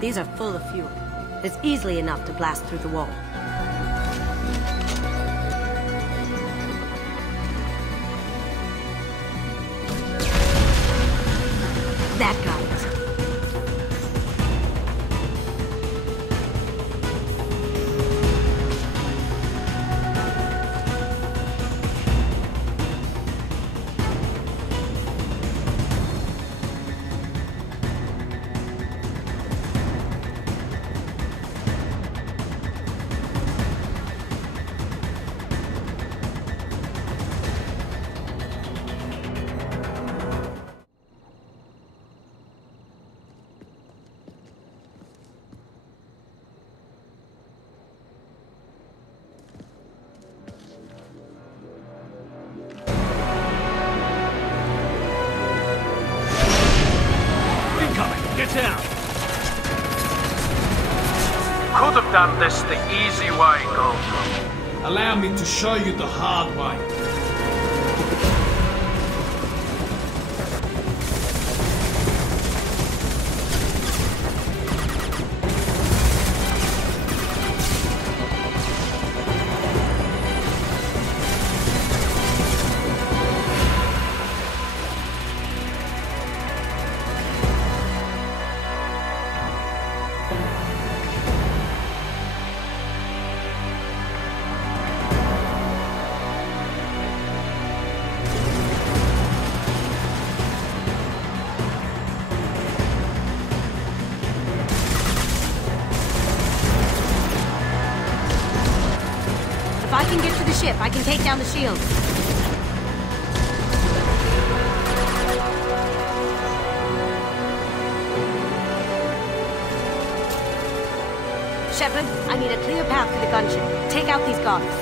These are full of fuel. It's easily enough to blast through the wall. That got it. Could have done this the easy way, Gold. Allow me to show you the hard way. If I can get to the ship, I can take down the shield. Shepard, I need a clear path to the gunship. Take out these guards.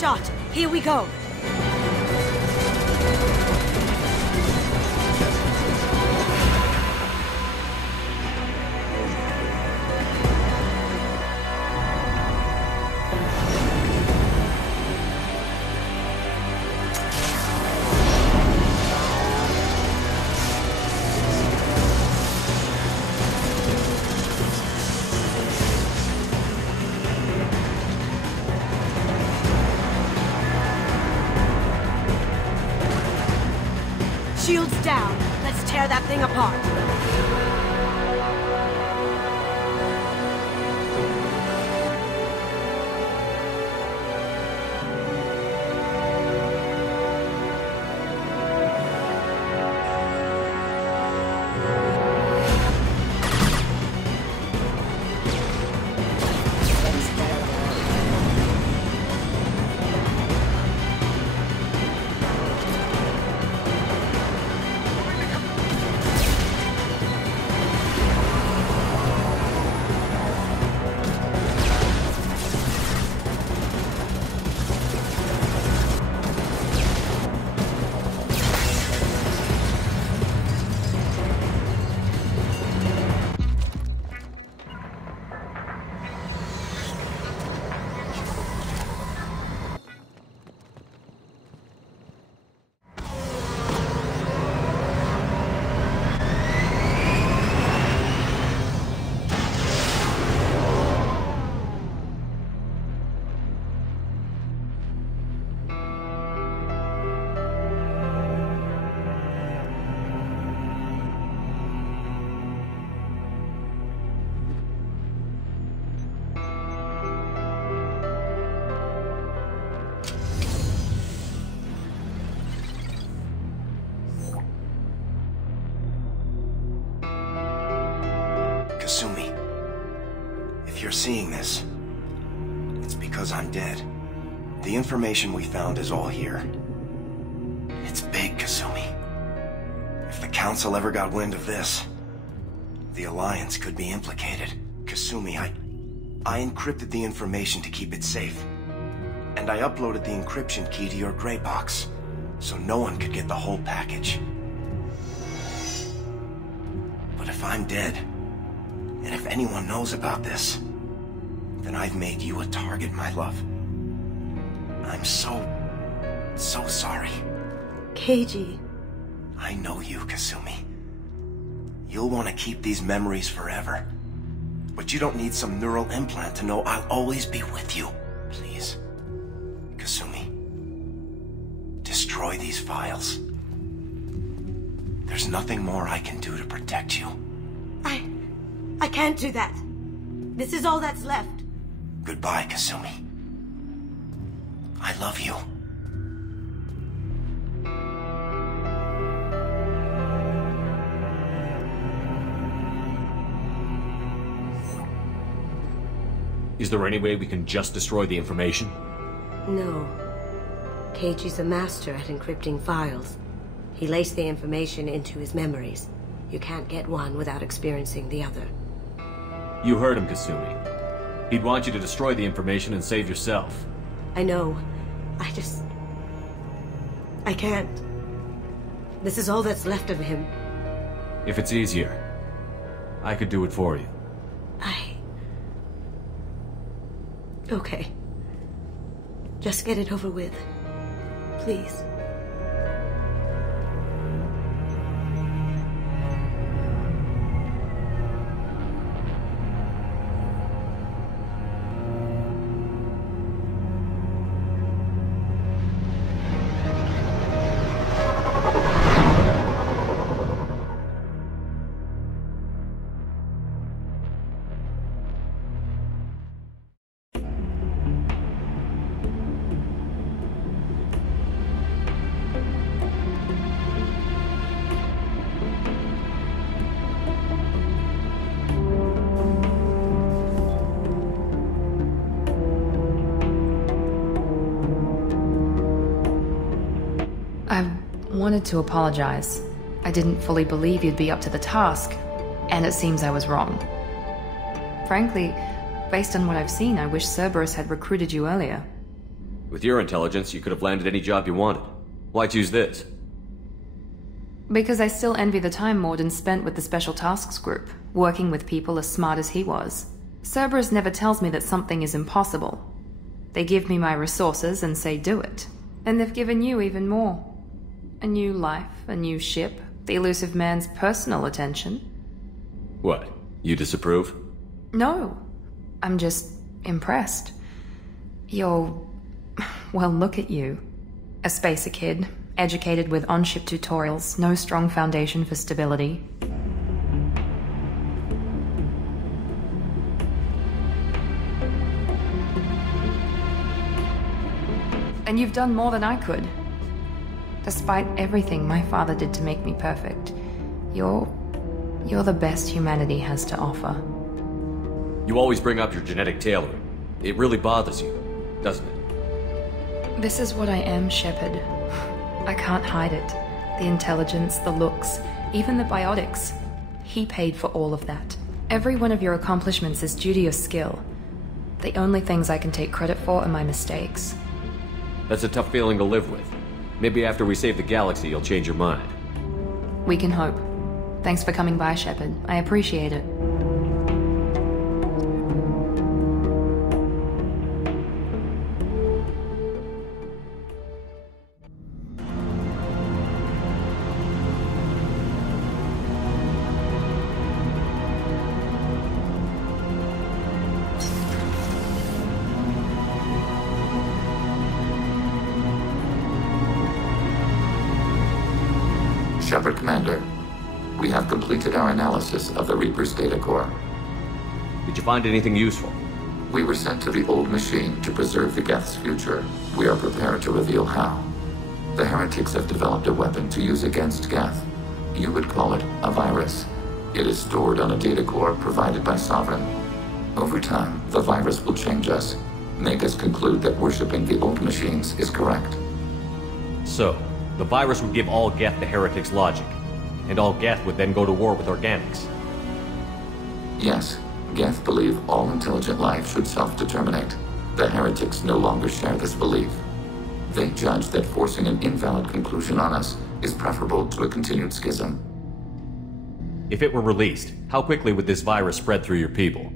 Shot. Here we go. Shields down. Let's tear that thing apart. you're seeing this, it's because I'm dead. The information we found is all here. It's big, Kasumi. If the Council ever got wind of this, the Alliance could be implicated. Kasumi, I encrypted the information to keep it safe. And I uploaded the encryption key to your gray box, so no one could get the whole package. But if I'm dead, and if anyone knows about this, then I've made you a target, my love. I'm so sorry. Keiji. I know you, Kasumi. You'll want to keep these memories forever. But you don't need some neural implant to know I'll always be with you. Please, Kasumi, destroy these files. There's nothing more I can do to protect you. I can't do that. This is all that's left. Goodbye, Kasumi. I love you. Is there any way we can just destroy the information? No. Keiji's a master at encrypting files. He laced the information into his memories. You can't get one without experiencing the other. You heard him, Kasumi. He'd want you to destroy the information and save yourself. I know. I can't. This is all that's left of him. If it's easier, I could do it for you. Okay. Just get it over with. Please. Wanted to apologize. I didn't fully believe you'd be up to the task, and it seems I was wrong. Frankly, based on what I've seen, I wish Cerberus had recruited you earlier. With your intelligence, you could have landed any job you wanted. Why choose this? Because I still envy the time Morden spent with the Special Tasks Group, working with people as smart as he was. Cerberus never tells me that something is impossible. They give me my resources and say do it. And they've given you even more. A new life, a new ship, the elusive man's personal attention. What? You disapprove? No. I'm just impressed. You're... well, look at you. A spacer kid, educated with on-ship tutorials, no strong foundation for stability. And you've done more than I could. Despite everything my father did to make me perfect, you're the best humanity has to offer. You always bring up your genetic tailoring. It really bothers you, doesn't it? This is what I am, Shepard. I can't hide it. The intelligence, the looks, even the biotics. He paid for all of that. Every one of your accomplishments is due to your skill. The only things I can take credit for are my mistakes. That's a tough feeling to live with. Maybe after we save the galaxy, you'll change your mind. We can hope. Thanks for coming by, Shepard. I appreciate it. Shepard, Commander. We have completed our analysis of the Reaper's data core. Did you find anything useful? We were sent to the old machine to preserve the Geth's future. We are prepared to reveal how. The heretics have developed a weapon to use against Geth. You would call it a virus. It is stored on a data core provided by Sovereign. Over time, the virus will change us, make us conclude that worshipping the old machines is correct. So, the virus would give all Geth the heretic's logic, and all Geth would then go to war with organics. Yes, Geth believe all intelligent life should self-determinate. The heretics no longer share this belief. They judge that forcing an invalid conclusion on us is preferable to a continued schism. If it were released, how quickly would this virus spread through your people?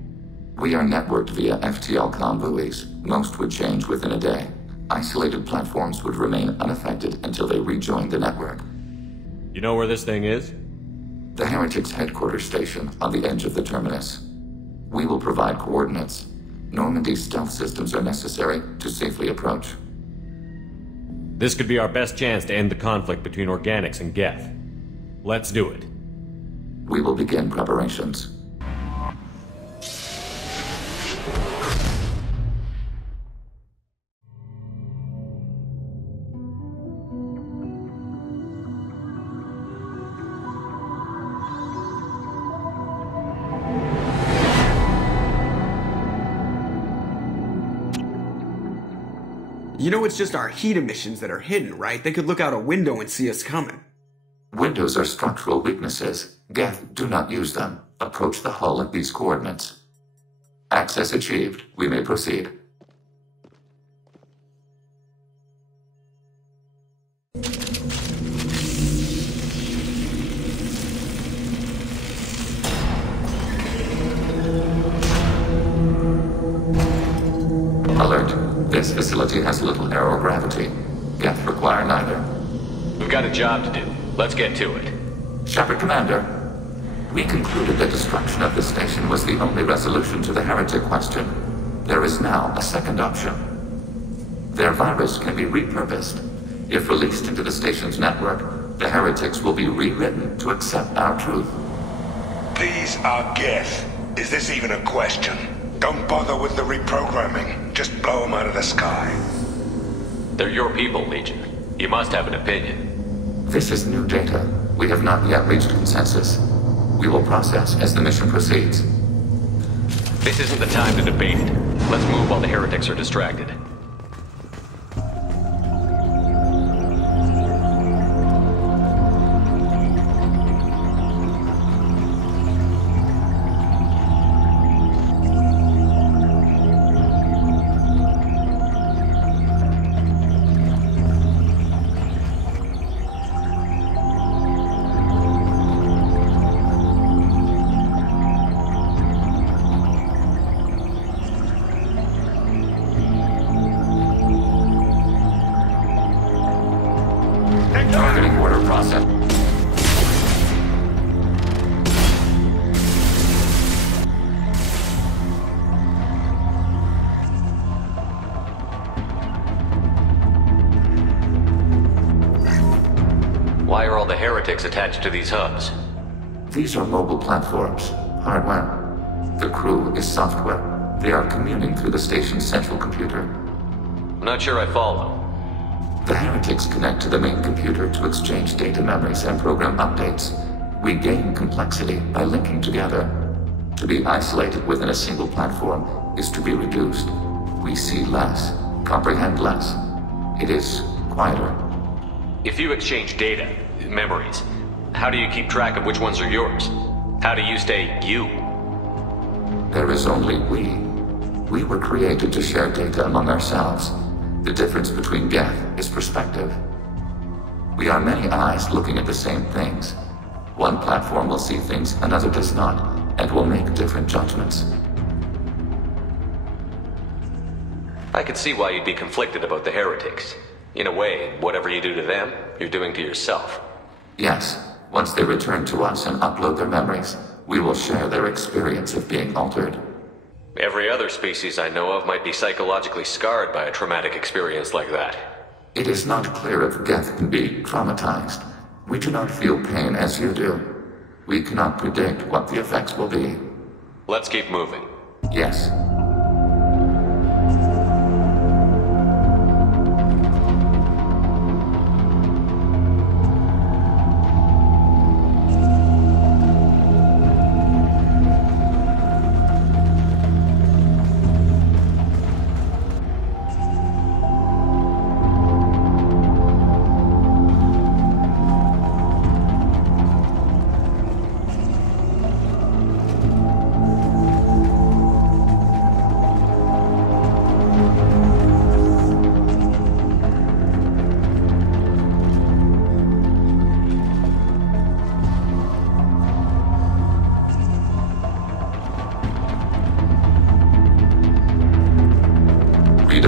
We are networked via FTL-COM buoys. Most would change within a day. Isolated platforms would remain unaffected until they rejoin the network. You know where this thing is? The Heretics' headquarters station on the edge of the terminus. We will provide coordinates. Normandy's stealth systems are necessary to safely approach. This could be our best chance to end the conflict between organics and Geth. Let's do it. We will begin preparations. You know it's just our heat emissions that are hidden, right? They could look out a window and see us coming. Windows are structural weaknesses. Geth do not use them. Approach the hull at these coordinates. Access achieved. We may proceed. Alert. This facility has little aerogravity. Geth require neither. We've got a job to do. Let's get to it. Shepard Commander, we concluded that destruction of the station was the only resolution to the heretic question. There is now a second option. Their virus can be repurposed. If released into the station's network, the heretics will be rewritten to accept our truth. These are Geth. Is this even a question? Don't bother with the reprogramming. Just blow them out of the sky. They're your people, Legion. You must have an opinion. This is new data. We have not yet reached consensus. We will process as the mission proceeds. This isn't the time to debate it. Let's move while the heretics are distracted. Targeting order process. Why are all the heretics attached to these hubs? These are mobile platforms, hardware. The crew is software. They are communing through the station's central computer. I'm not sure I follow. The heretics connect to the main computer to exchange data memories and program updates. We gain complexity by linking together. To be isolated within a single platform is to be reduced. We see less, comprehend less. It is quieter. If you exchange data, memories, how do you keep track of which ones are yours? How do you stay you? There is only we. We were created to share data among ourselves. The difference between Geth is perspective. We are many eyes looking at the same things. One platform will see things another does not, and will make different judgments. I can see why you'd be conflicted about the heretics. In a way, whatever you do to them, you're doing to yourself. Yes, once they return to us and upload their memories, we will share their experience of being altered. Every other species I know of might be psychologically scarred by a traumatic experience like that. It is not clear if Geth can be traumatized. We do not feel pain as you do. We cannot predict what the effects will be. Let's keep moving. Yes.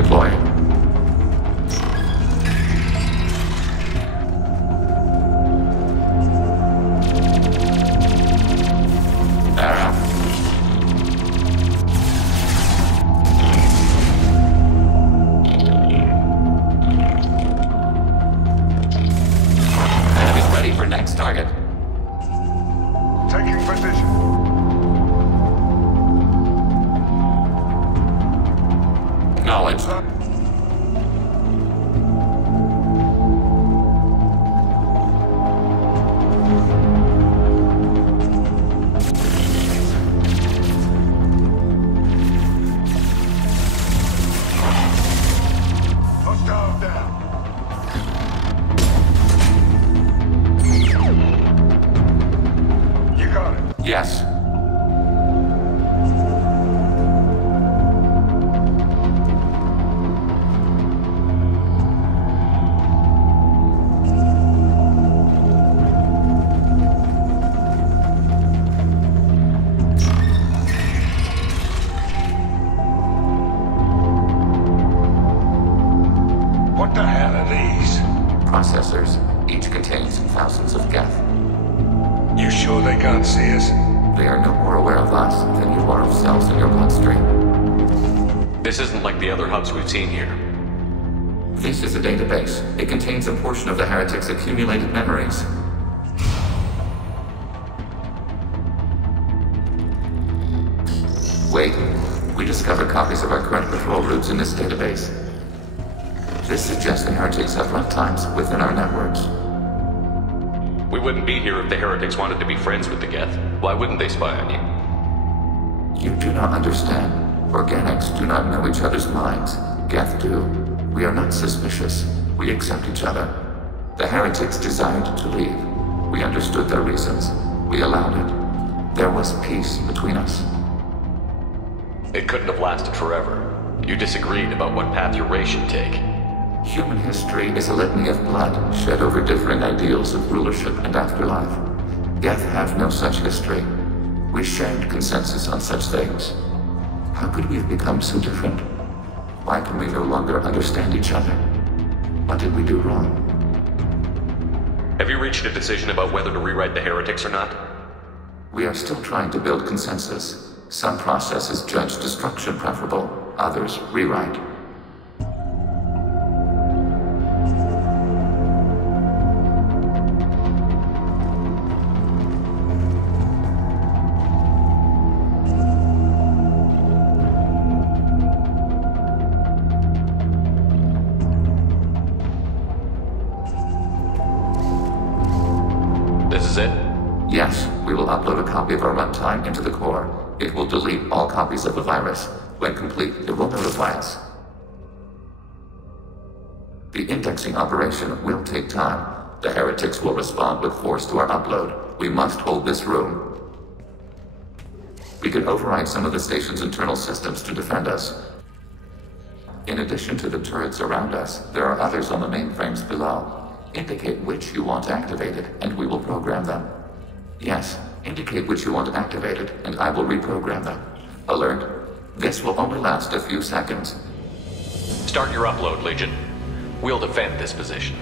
Deploying. Arrow. Enemy's ready for next target. Taking position. Knowledge. Hostile down. You got it. Yes. What the hell are these? Processors. Each contains thousands of geth. You sure they can't see us? They are no more aware of us than you are of cells in your bloodstream. This isn't like the other hubs we've seen here. This is a database. It contains a portion of the heretic's accumulated memories. Wait. We discovered copies of our current patrol routes in this database. This suggests the heretics have runtimes within our networks. We wouldn't be here if the heretics wanted to be friends with the Geth. Why wouldn't they spy on you? You do not understand. Organics do not know each other's minds. Geth do. We are not suspicious. We accept each other. The heretics desired to leave. We understood their reasons. We allowed it. There was peace between us. It couldn't have lasted forever. You disagreed about what path your race should take. Human history is a litany of blood shed over differing ideals of rulership and afterlife. Geth have no such history. We shared consensus on such things. How could we have become so different? Why can we no longer understand each other? What did we do wrong? Have you reached a decision about whether to rewrite the heretics or not? We are still trying to build consensus. Some processes judge destruction preferable, others rewrite. This is it? Yes, we will upload a copy of our runtime into the core. It will delete all copies of the virus. When complete, it will notify us. The indexing operation will take time. The heretics will respond with force to our upload. We must hold this room. We can override some of the station's internal systems to defend us. In addition to the turrets around us, there are others on the mainframes below. Indicate which you want activated, and we will program them. Yes, indicate which you want activated, and I will reprogram them. Alert. This will only last a few seconds. Start your upload, Legion. We'll defend this position.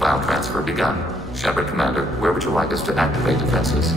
File transfer begun. Shepard Commander, where would you like us to activate defenses?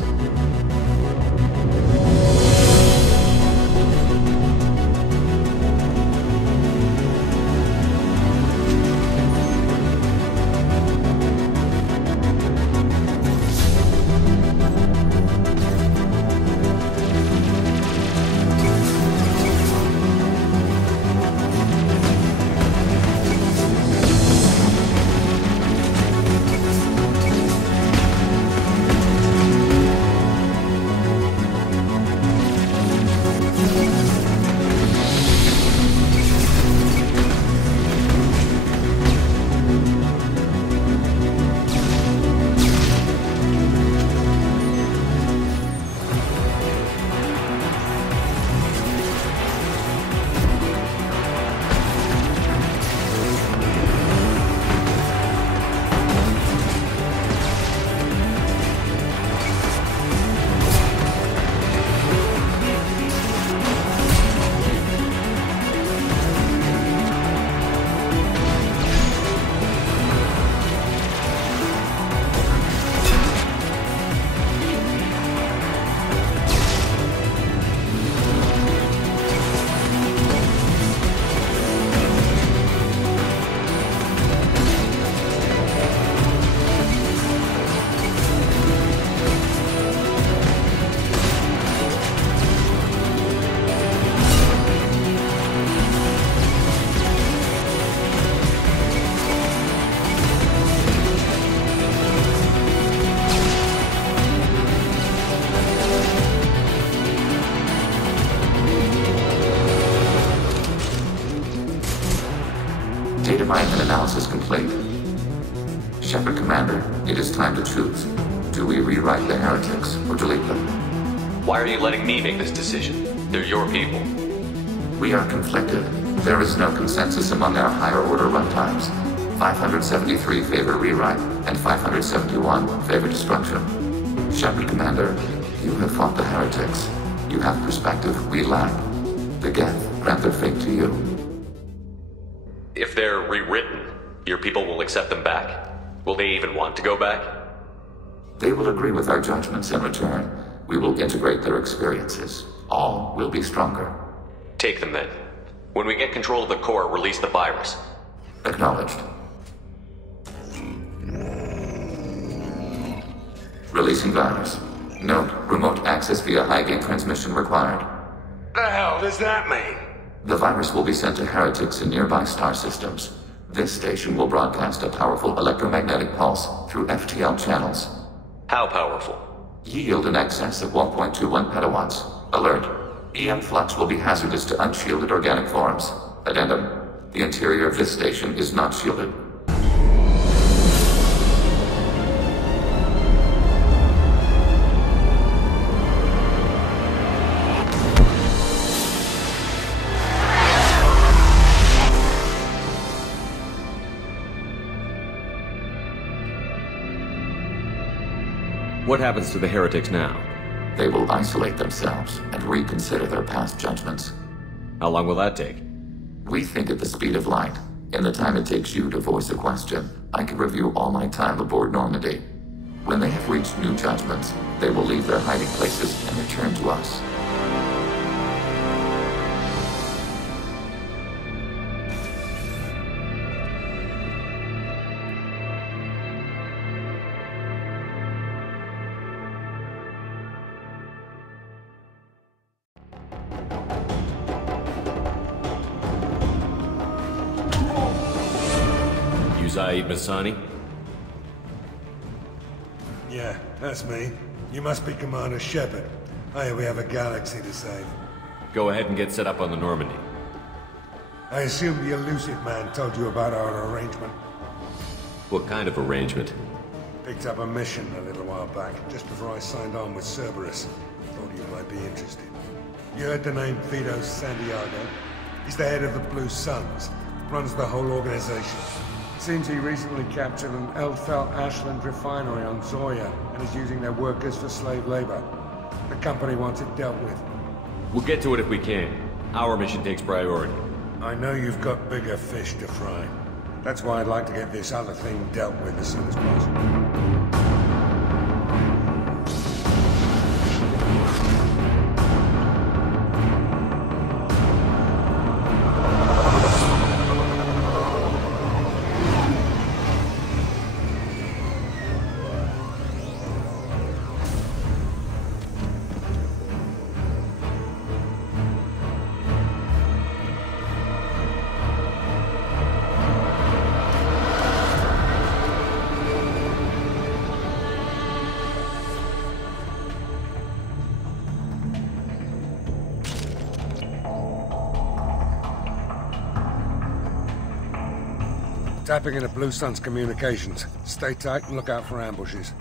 Data mining and analysis complete. Shepard Commander, it is time to choose. Do we rewrite the heretics or delete them? Why are you letting me make this decision? They're your people. We are conflicted. There is no consensus among our higher order runtimes. 573 favor rewrite, and 571 favor destruction. Shepard Commander, you have fought the heretics. You have perspective we lack. The Geth grant their fate to you. If they're rewritten, your people will accept them back? Will they even want to go back? They will agree with our judgments in return. We will integrate their experiences. All will be stronger. Take them then. When we get control of the core, release the virus. Acknowledged. Releasing virus. Note, remote access via high-gain transmission required. The hell does that mean? The virus will be sent to heretics in nearby star systems. This station will broadcast a powerful electromagnetic pulse through FTL channels. How powerful? Yield in excess of 1.21 petawatts. Alert. EM flux will be hazardous to unshielded organic forms. Addendum. The interior of this station is not shielded. What happens to the heretics now? They will isolate themselves and reconsider their past judgments. How long will that take? We think at the speed of light. In the time it takes you to voice a question, I can review all my time aboard Normandy. When they have reached new judgments, they will leave their hiding places and return to us. Zaid Masani? Yeah, that's me. You must be Commander Shepard. Hey, we have a galaxy to save. Go ahead and get set up on the Normandy. I assume the elusive man told you about our arrangement. What kind of arrangement? Picked up a mission a little while back, just before I signed on with Cerberus. Thought you might be interested. You heard the name Vito Santiago? He's the head of the Blue Suns. Runs the whole organization. Seems he recently captured an Eldfell Ashland refinery on Zoya and is using their workers for slave labor. The company wants it dealt with. We'll get to it if we can. Our mission takes priority. I know you've got bigger fish to fry. That's why I'd like to get this other thing dealt with as soon as possible. Tapping into Blue Sun's communications. Stay tight and look out for ambushes.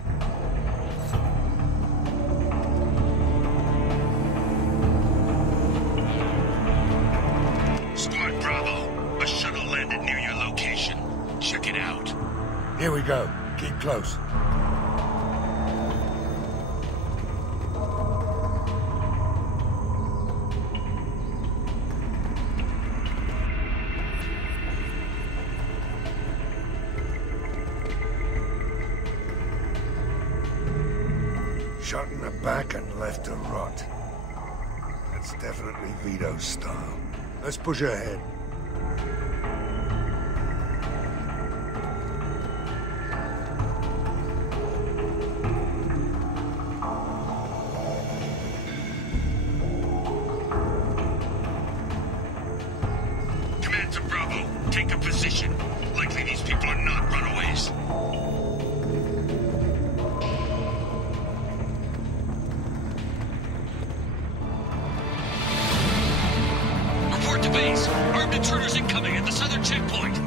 Squad Bravo, a shuttle landed near your location. Check it out. Here we go. Keep close. Shot in the back and left to rot. That's definitely Vito's style. Let's push ahead. Command to Bravo, take a position. Likely these people are not runaways. Report to base. Armed intruders incoming at the southern checkpoint.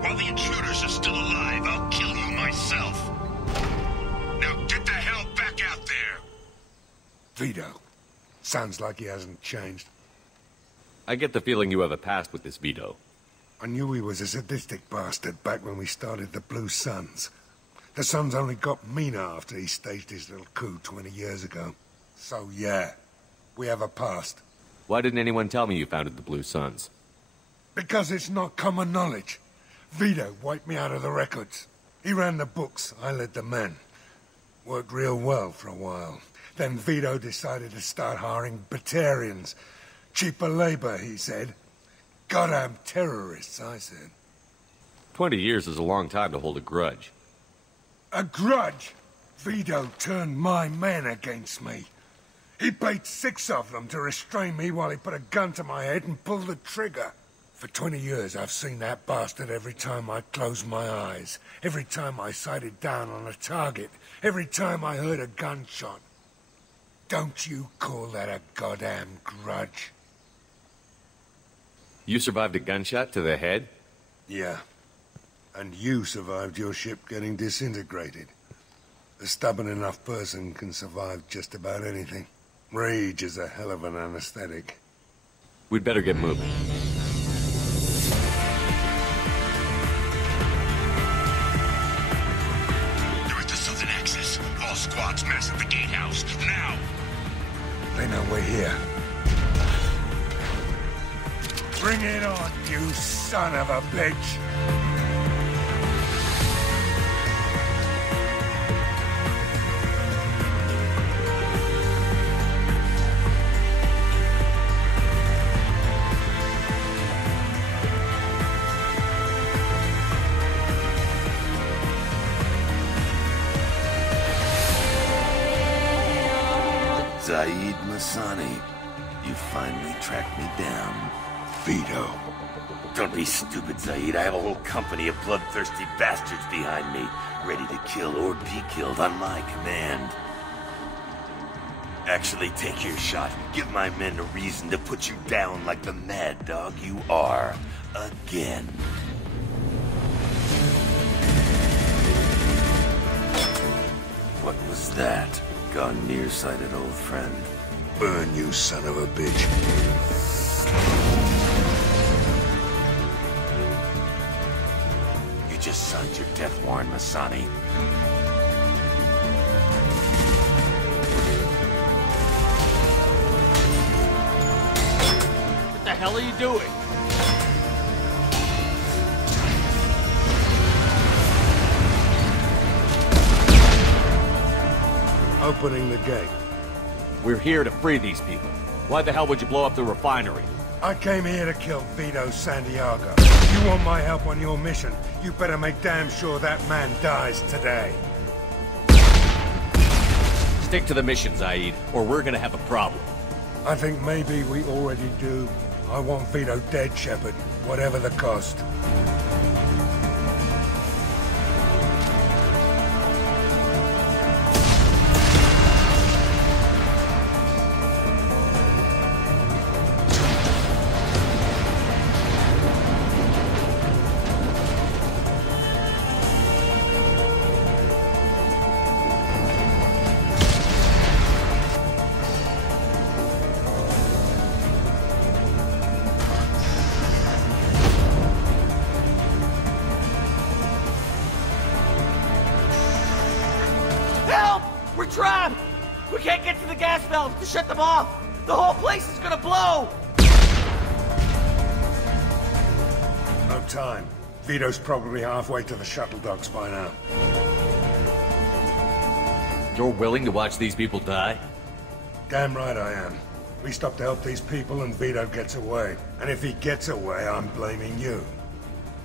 While the intruders are still alive, I'll kill you myself. Now get the hell back out there! Vito. Sounds like he hasn't changed. I get the feeling you have a past with this Vito. I knew he was a sadistic bastard back when we started the Blue Suns. The Suns only got meaner after he staged his little coup 20 years ago. So yeah, we have a past. Why didn't anyone tell me you founded the Blue Suns? Because it's not common knowledge. Vito wiped me out of the records. He ran the books, I led the men. Worked real well for a while. Then Vito decided to start hiring Batarians. Cheaper labor, he said. Goddamn terrorists, I said. 20 years is a long time to hold a grudge. A grudge? Vito turned my men against me. He paid 6 of them to restrain me while he put a gun to my head and pulled the trigger. For 20 years, I've seen that bastard every time I closed my eyes. Every time I sighted down on a target. Every time I heard a gunshot. Don't you call that a goddamn grudge? You survived a gunshot to the head? Yeah. And you survived your ship getting disintegrated. A stubborn enough person can survive just about anything. Rage is a hell of an anesthetic. We'd better get moving. You're at the southern axis. All squads mass at the gatehouse. Now! They know we're here. Bring it on, you son of a bitch! Zaid Masani, you finally tracked me down. Vito. Don't be stupid, Zaid. I have a whole company of bloodthirsty bastards behind me, ready to kill or be killed on my command. Actually, take your shot. Give my men a reason to put you down like the mad dog you are. Again. What was that? Gone nearsighted, old friend. Burn, you son of a bitch. You just signed your death warrant, Masani. What the hell are you doing? Opening the gate. We're here to free these people. Why the hell would you blow up the refinery? I came here to kill Vito Santiago. You want my help on your mission, you better make damn sure that man dies today. Stick to the mission, Zaid, or we're gonna have a problem. I think maybe we already do. I want Vito dead, Shepard, whatever the cost. We can't get to the gas valves to shut them off! The whole place is gonna blow! No time. Vito's probably halfway to the shuttle docks by now. You're willing to watch these people die? Damn right I am. We stop to help these people and Vito gets away. And if he gets away, I'm blaming you.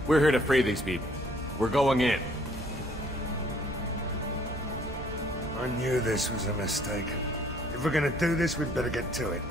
We're here to free these people. We're going in. I knew this was a mistake. If we're gonna do this, we'd better get to it.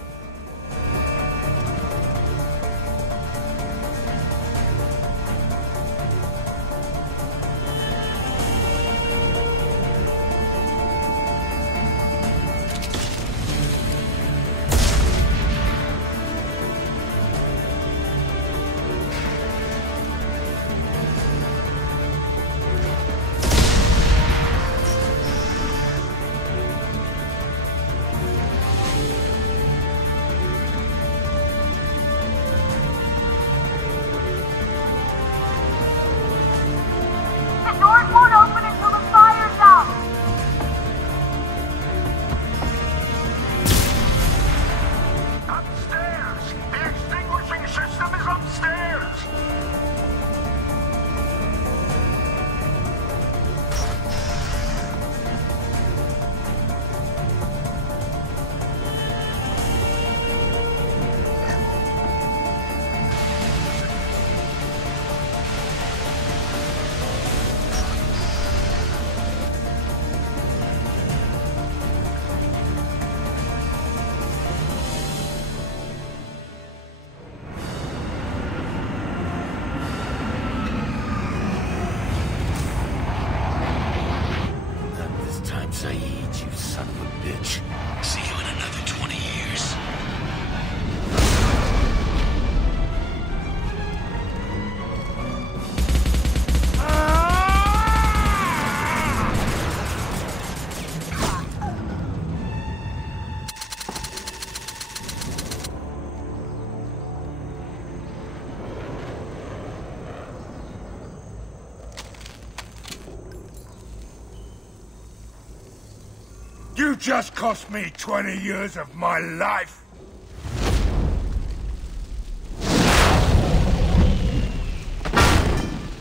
You just cost me 20 years of my life.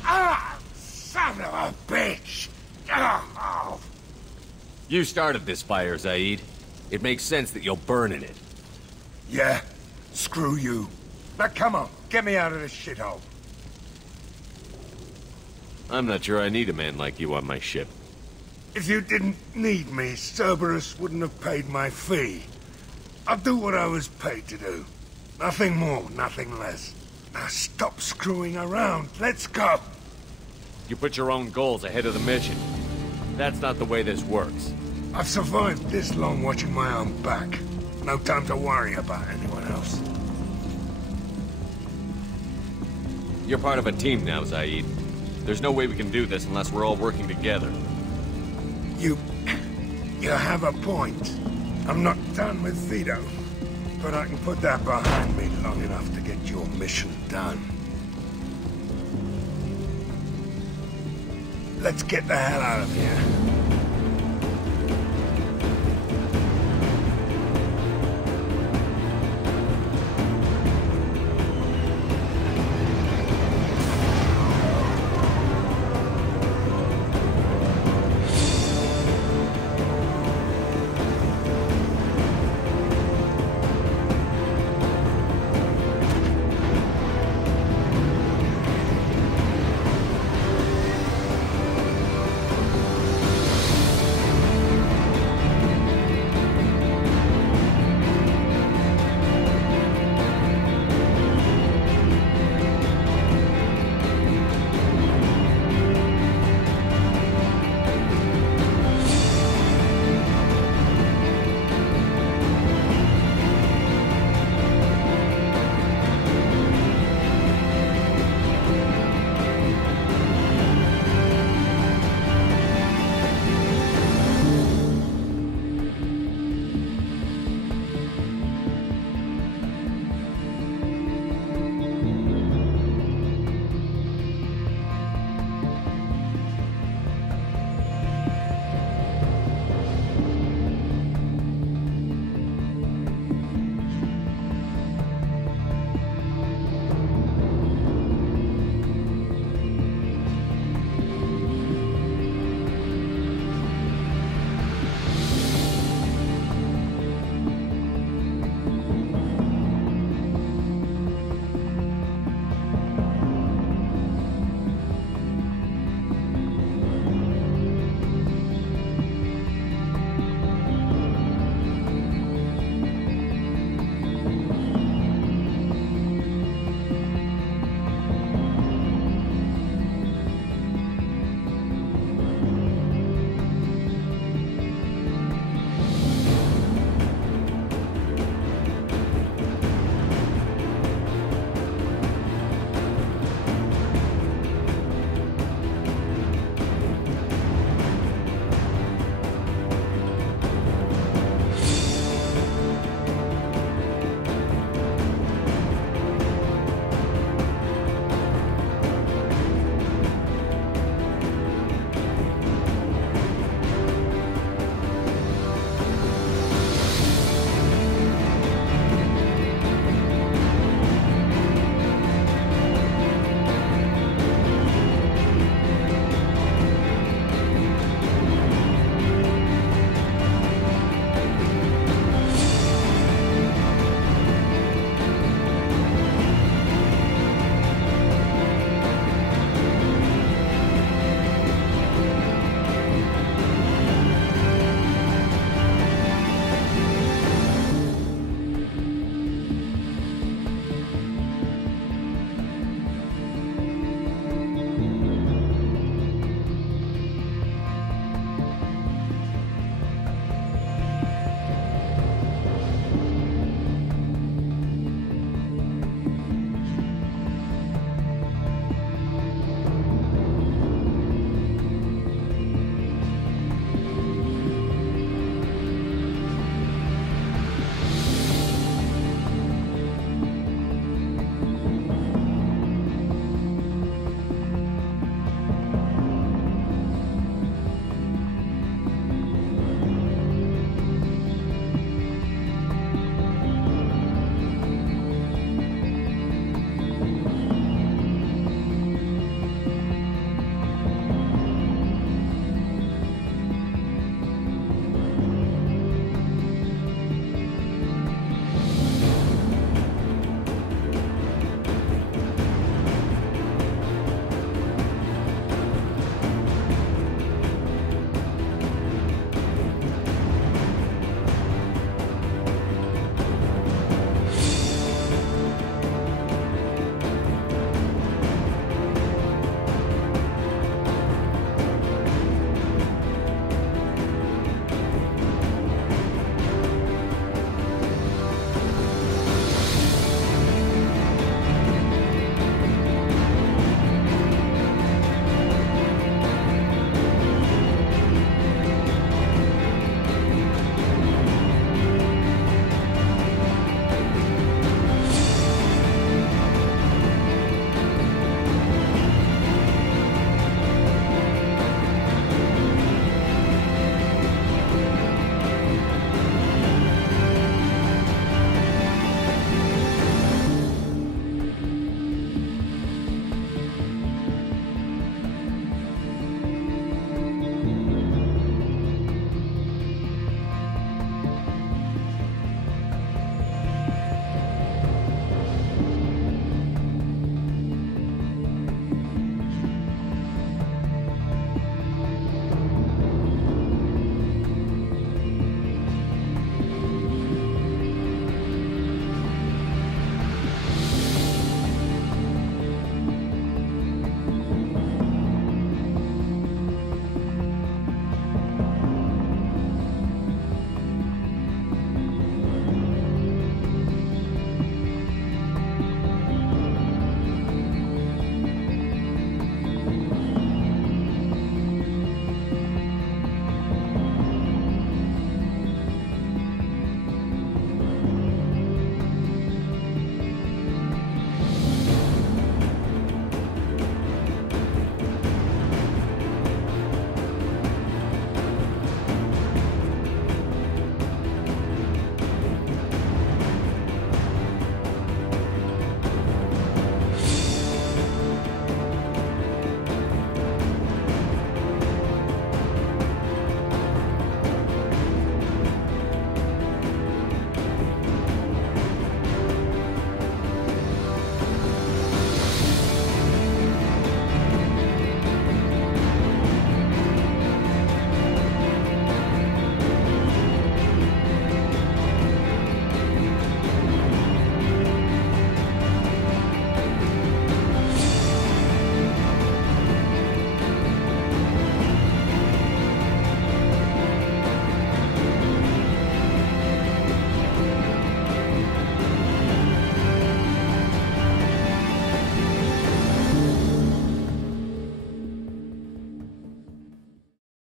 Ah, son of a bitch! Oh. You started this fire, Zaid. It makes sense that you'll burn in it. Yeah? Screw you. Now come on, get me out of this shithole. I'm not sure I need a man like you on my ship. If you didn't need me, Cerberus wouldn't have paid my fee. I'll do what I was paid to do. Nothing more, nothing less. Now stop screwing around. Let's go. You put your own goals ahead of the mission. That's not the way this works. I've survived this long watching my own back. No time to worry about anyone else. You're part of a team now, Zaid. There's no way we can do this unless we're all working together. You have a point. I'm not done with Vito, but I can put that behind me long enough to get your mission done. Let's get the hell out of here.